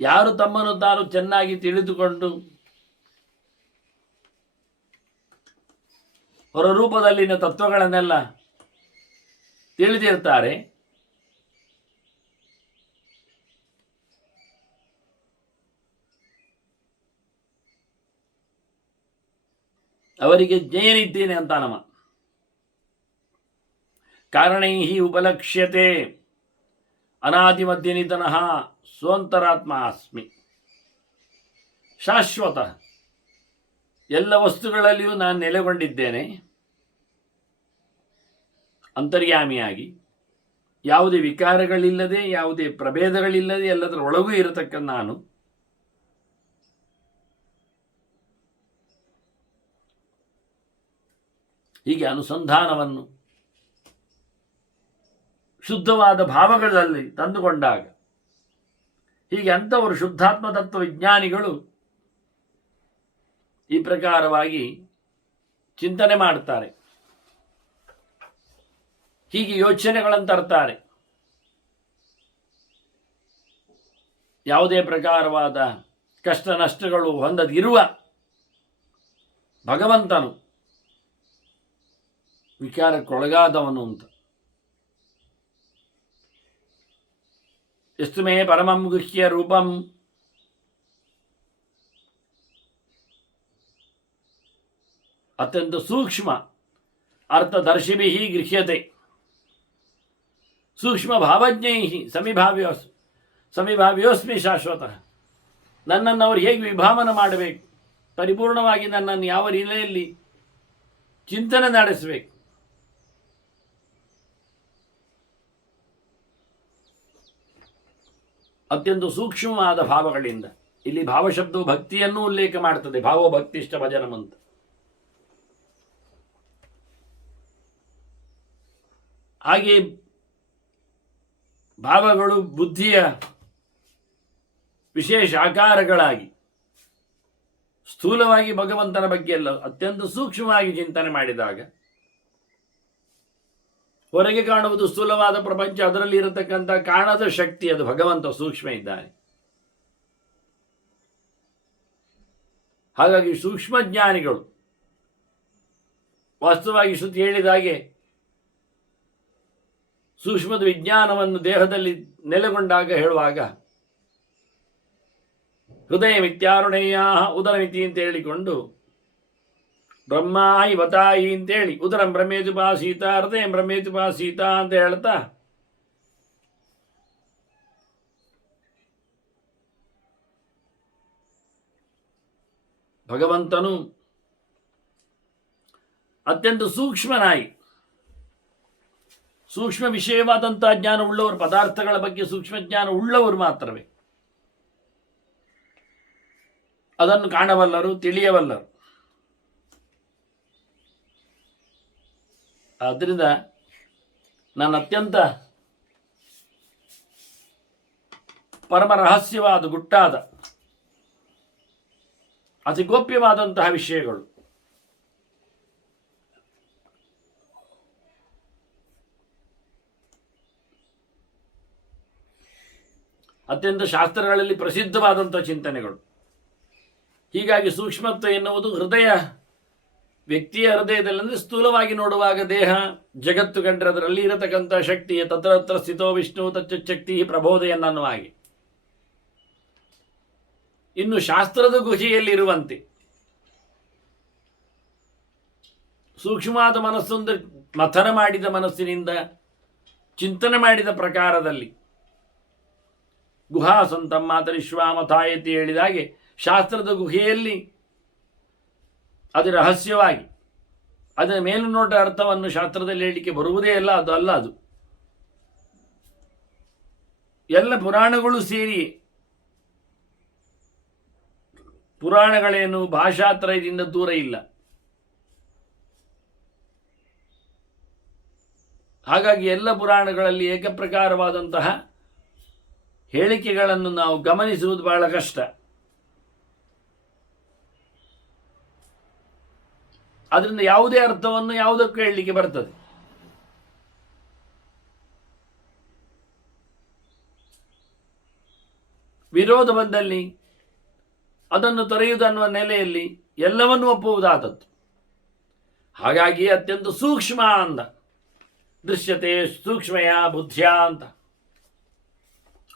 ಯಾರು ತಮ್ಮನ್ನು ತಾನು ಚೆನ್ನಾಗಿ ತಿಳಿದುಕೊಂಡು ಹೊರರೂಪದಲ್ಲಿನ ತತ್ವಗಳನ್ನೆಲ್ಲ ತಿಳಿದಿರ್ತಾರೆ, ಅವರಿಗೆ ಜ್ಞೇಯನಿದ್ದೇನೆ ಅಂತ ನಮ್ಮ ಕಾರಣೈ ಉಪಲಕ್ಷ್ಯತೆ ಅನಾದಿಮಧ್ಯನಿತನಃ ಸ್ವೋಂತರಾತ್ಮ ಅಸ್ಮಿ. ಶಾಶ್ವತ ಎಲ್ಲ ವಸ್ತುಗಳಲ್ಲಿಯೂ ನಾನು ನೆಲೆಗೊಂಡಿದ್ದೇನೆ, ಅಂತರ್ಯಾಮಿಯಾಗಿ, ಯಾವುದೇ ವಿಕಾರಗಳಿಲ್ಲದೆ, ಯಾವುದೇ ಪ್ರಭೇದಗಳಿಲ್ಲದೆ ಎಲ್ಲದರ ಒಳಗೂ ಇರತಕ್ಕ ನಾನು. ಹೀಗೆ ಅನುಸಂಧಾನವನ್ನು ಶುದ್ಧವಾದ ಭಾವಗಳಲ್ಲಿ ತಂದುಕೊಂಡಾಗ, ಹೀಗೆ ಅಂಥವರು ಶುದ್ಧಾತ್ಮ ತತ್ವ ವಿಜ್ಞಾನಿಗಳು ಈ ಪ್ರಕಾರವಾಗಿ ಚಿಂತನೆ ಮಾಡ್ತಾರೆ, ಹೀಗೆ ಯೋಚನೆಗಳನ್ನು ತರ್ತಾರೆ. ಯಾವುದೇ ಪ್ರಕಾರವಾದ ಕಷ್ಟ ನಷ್ಟಗಳು ಹೊಂದದಿರುವ ಭಗವಂತನು ವಿಕಾರಕ್ಕೊಳಗಾದವನು ಅಂತ. ಎಷ್ಟು ಮೇ ಪರಮಂ ಗುಹ್ಯ ರೂಪಂ ಅತ್ಯಂತ ಸೂಕ್ಷ್ಮ ಅರ್ಥದರ್ಶಿಭಿ ಗೃಹ್ಯತೆ. ಸೂಕ್ಷ್ಮ ಭಾವಜ್ಞೈ ಸಮಿಭಾವ್ಯೋಸ್ಮಿ ಶಾಶ್ವತ. ನನ್ನನ್ನು ಅವರು ಹೇಗೆ ವಿಭಾವನ ಮಾಡಬೇಕು, ಪರಿಪೂರ್ಣವಾಗಿ ನನ್ನನ್ನು ಯಾವ ನೆಲೆಯಲ್ಲಿ ಚಿಂತನೆ ನಡೆಸಬೇಕು, ಅತ್ಯಂತ ಸೂಕ್ಷ್ಮವಾದ ಭಾವಗಳಿಂದ. ಇಲ್ಲಿ ಭಾವಶಬ್ದವು ಭಕ್ತಿಯನ್ನು ಉಲ್ಲೇಖ ಮಾಡ್ತದೆ, ಭಾವಭಕ್ತಿಷ್ಠ ಭಜನಂ ಅಂತ. ಹಾಗೆ ಭಾವಗಳು ಬುದ್ಧಿಯ ವಿಶೇಷ ಆಕಾರಗಳಾಗಿ ಸ್ಥೂಲವಾಗಿ ಭಗವಂತನ ಬಗ್ಗೆ ಎಲ್ಲ ಅತ್ಯಂತ ಸೂಕ್ಷ್ಮವಾಗಿ ಚಿಂತನೆ ಮಾಡಿದಾಗ ಹೊರಗೆ ಕಾಣುವುದು ಸ್ಥೂಲವಾದ ಪ್ರಪಂಚ, ಅದರಲ್ಲಿ ಇರತಕ್ಕಂಥ ಕಾಣದ ಶಕ್ತಿ ಅದು ಭಗವಂತ ಸೂಕ್ಷ್ಮ ಇದ್ದಾನೆ. ಹಾಗಾಗಿ ಸೂಕ್ಷ್ಮ ಜ್ಞಾನಿಗಳು ವಾಸ್ತವವಾಗಿ ಶ್ರುತಿ ಹೇಳಿದ ಹಾಗೆ ಸೂಕ್ಷ್ಮದ ವಿಜ್ಞಾನವನ್ನು ದೇಹದಲ್ಲಿ ನೆಲೆಗೊಂಡಾಗ ಹೇಳುವಾಗ ಹೃದಯ ಮಿತ್ಯಾರುಣೇಯ ಉದರಮಿತಿ ಅಂತ ಹೇಳಿಕೊಂಡು ಬ್ರಹ್ಮಾಯಿ ವತಾಯಿ ಅಂತೇಳಿ ಉದರಂ ಬ್ರಹ್ಮೇತುಪಾಸೀತ ಹೃದಯ ಬ್ರಹ್ಮೇತುಪಾಸೀತ ಅಂತ ಹೇಳ್ತಾ ಭಗವಂತನು ಅತ್ಯಂತ ಸೂಕ್ಷ್ಮನಾಯಿ, ಸೂಕ್ಷ್ಮ ವಿಷಯವಾದಂತಹ ಜ್ಞಾನ ಉಳ್ಳವರು, ಪದಾರ್ಥಗಳ ಬಗ್ಗೆ ಸೂಕ್ಷ್ಮ ಜ್ಞಾನ ಉಳ್ಳವರು ಮಾತ್ರವೇ ಅದನ್ನು ಕಾಣಬಲ್ಲರು, ತಿಳಿಯಬಲ್ಲರು. ಆದ್ದರಿಂದ ನಾನು ಅತ್ಯಂತ ಪರಮ ರಹಸ್ಯವಾದ ಗುಟ್ಟಾದ ಅತಿ ಗೋಪ್ಯವಾದಂತಹ ವಿಷಯಗಳು ಅತ್ಯಂತ ಶಾಸ್ತ್ರಗಳಲ್ಲಿ ಪ್ರಸಿದ್ಧವಾದಂತಹ ಚಿಂತನೆಗಳು. ಹೀಗಾಗಿ ಸೂಕ್ಷ್ಮತ್ವ ಎನ್ನುವುದು ಹೃದಯ ವ್ಯಕ್ತಿಯ ಹೃದಯದಲ್ಲಿ ಅಂದರೆ ಸ್ಥೂಲವಾಗಿ ನೋಡುವಾಗ ದೇಹ ಜಗತ್ತು ಕಂಡ್ರೆ ಅದರಲ್ಲಿ ಇರತಕ್ಕಂಥ ಶಕ್ತಿಯ ತತ್ರ ಸ್ಥಿತೋ ವಿಷ್ಣು ತಚ್ಚಕ್ತಿ ಪ್ರಬೋಧೆಯನ್ನೋ ಹಾಗೆ. ಇನ್ನು ಶಾಸ್ತ್ರದ ಗುಹೆಯಲ್ಲಿರುವಂತೆ ಸೂಕ್ಷ್ಮವಾದ ಮನಸ್ಸೊಂದು ಮಥನ ಮಾಡಿದ ಮನಸ್ಸಿನಿಂದ ಚಿಂತನೆ ಮಾಡಿದ ಪ್ರಕಾರದಲ್ಲಿ ಗುಹಾ ಸಂತಂ ಮಾತರಿಶ್ವಾಮಥಾಯತಿ ಹೇಳಿದಾಗೆ ಶಾಸ್ತ್ರದ ಗುಹೆಯಲ್ಲಿ ಅದು ರಹಸ್ಯವಾಗಿ ಅದರ ಮೇಲುನೋಟ ಅರ್ಥವನ್ನು ಶಾಸ್ತ್ರದಲ್ಲಿ ಹೇಳಲಿಕ್ಕೆ ಬರುವುದೇ ಇಲ್ಲ. ಅದು ಅಲ್ಲ, ಅದು ಎಲ್ಲ ಪುರಾಣಗಳು ಸೇರಿ, ಪುರಾಣಗಳೇನು ಭಾಷಾತ್ರಯದಿಂದ ದೂರ ಇಲ್ಲ. ಹಾಗಾಗಿ ಎಲ್ಲ ಪುರಾಣಗಳಲ್ಲಿ ಏಕಪ್ರಕಾರವಾದಂತಹ ಹೇಳಿಕೆಗಳನ್ನು ನಾವು ಗಮನಿಸುವುದು ಬಹಳ ಕಷ್ಟ. ಅದರಿಂದ ಯಾವುದೇ ಅರ್ಥವನ್ನು ಯಾವುದಕ್ಕೂ ಹೇಳಲಿಕ್ಕೆ ಬರ್ತದೆ. ವಿರೋಧ ಬಂದಲ್ಲಿ ಅದನ್ನು ತೊರೆಯುವುದನ್ನುವ ನೆಲೆಯಲ್ಲಿ ಎಲ್ಲವನ್ನೂ ಒಪ್ಪುವುದಾದದ್ದು. ಹಾಗಾಗಿ ಅತ್ಯಂತ ಸೂಕ್ಷ್ಮ ಅಂದ, ದೃಶ್ಯತೆ ಸೂಕ್ಷ್ಮಯ ಬುದ್ಧಿಯ ಅಂತ,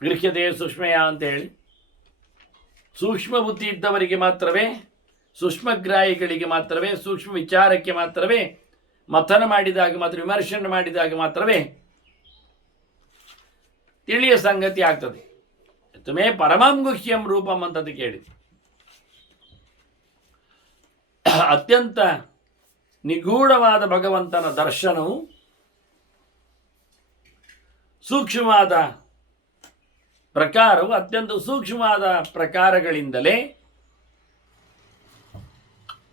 ಗೃಹ್ಯತೆ ಸೂಕ್ಷ್ಮಯ ಅಂತ ಹೇಳಿ, ಸೂಕ್ಷ್ಮ ಬುದ್ಧಿ ಇದ್ದವರಿಗೆ ಮಾತ್ರವೇ, ಸೂಕ್ಷ್ಮಗ್ರಾಹಿಗಳಿಗೆ ಮಾತ್ರವೇ, ಸೂಕ್ಷ್ಮ ವಿಚಾರಕ್ಕೆ ಮಾತ್ರವೇ ಮಥನ ಮಾಡಿದಾಗ ಮಾತ್ರ, ವಿಮರ್ಶನೆ ಮಾಡಿದಾಗ ಮಾತ್ರವೇ ತಿಳಿಯ ಸಂಗತಿ ಆಗ್ತದೆ. ತುಮೇ ಪರಮಂ ಗುಹ್ಯಂ ರೂಪಂ ಅಂತದ್ದು ಕೇಳಿದೆ. ಅತ್ಯಂತ ನಿಗೂಢವಾದ ಭಗವಂತನ ದರ್ಶನವು ಸೂಕ್ಷ್ಮವಾದ ಪ್ರಕಾರವು ಅತ್ಯಂತ ಸೂಕ್ಷ್ಮವಾದ ಪ್ರಕಾರಗಳಿಂದಲೇ,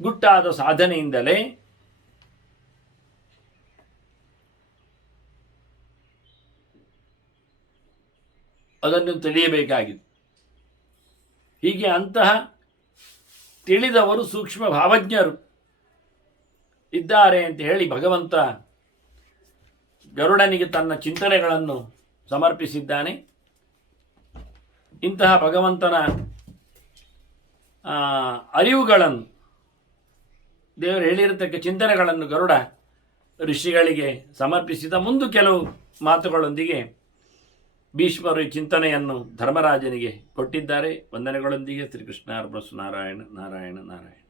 ಗುಟ್ಟಾದ ಸಾಧನೆಯಿಂದಲೇ ಅದನ್ನು ತಿಳಿಯಬೇಕಾಗಿದೆ. ಹೀಗೆ ಅಂತಹ ತಿಳಿದವರು ಸೂಕ್ಷ್ಮ ಭಾವಜ್ಞರು ಇದ್ದಾರೆ ಅಂತ ಹೇಳಿ ಭಗವಂತ ಗರುಡನಿಗೆ ತನ್ನ ಚಿಂತನೆಗಳನ್ನು ಸಮರ್ಪಿಸಿದ್ದಾನೆ. ಇಂತಹ ಭಗವಂತನ ಅರಿವುಗಳನ್ನು, ದೇವರು ಹೇಳಿರತಕ್ಕ ಚಿಂತನೆಗಳನ್ನು ಗರುಡ ಋಷಿಗಳಿಗೆ ಸಮರ್ಪಿಸಿದ. ಮುಂದೆ ಕೆಲವು ಮಾತುಗಳೊಂದಿಗೆ ಭೀಷ್ಮರು ಈ ಚಿಂತನೆಯನ್ನು ಧರ್ಮರಾಜನಿಗೆ ಕೊಟ್ಟಿದ್ದಾರೆ. ವಂದನೆಗಳೊಂದಿಗೆ ಶ್ರೀಕೃಷ್ಣ ಅರ್ಪಣಸ್ತು. ನಾರಾಯಣ ನಾರಾಯಣ ನಾರಾಯಣ.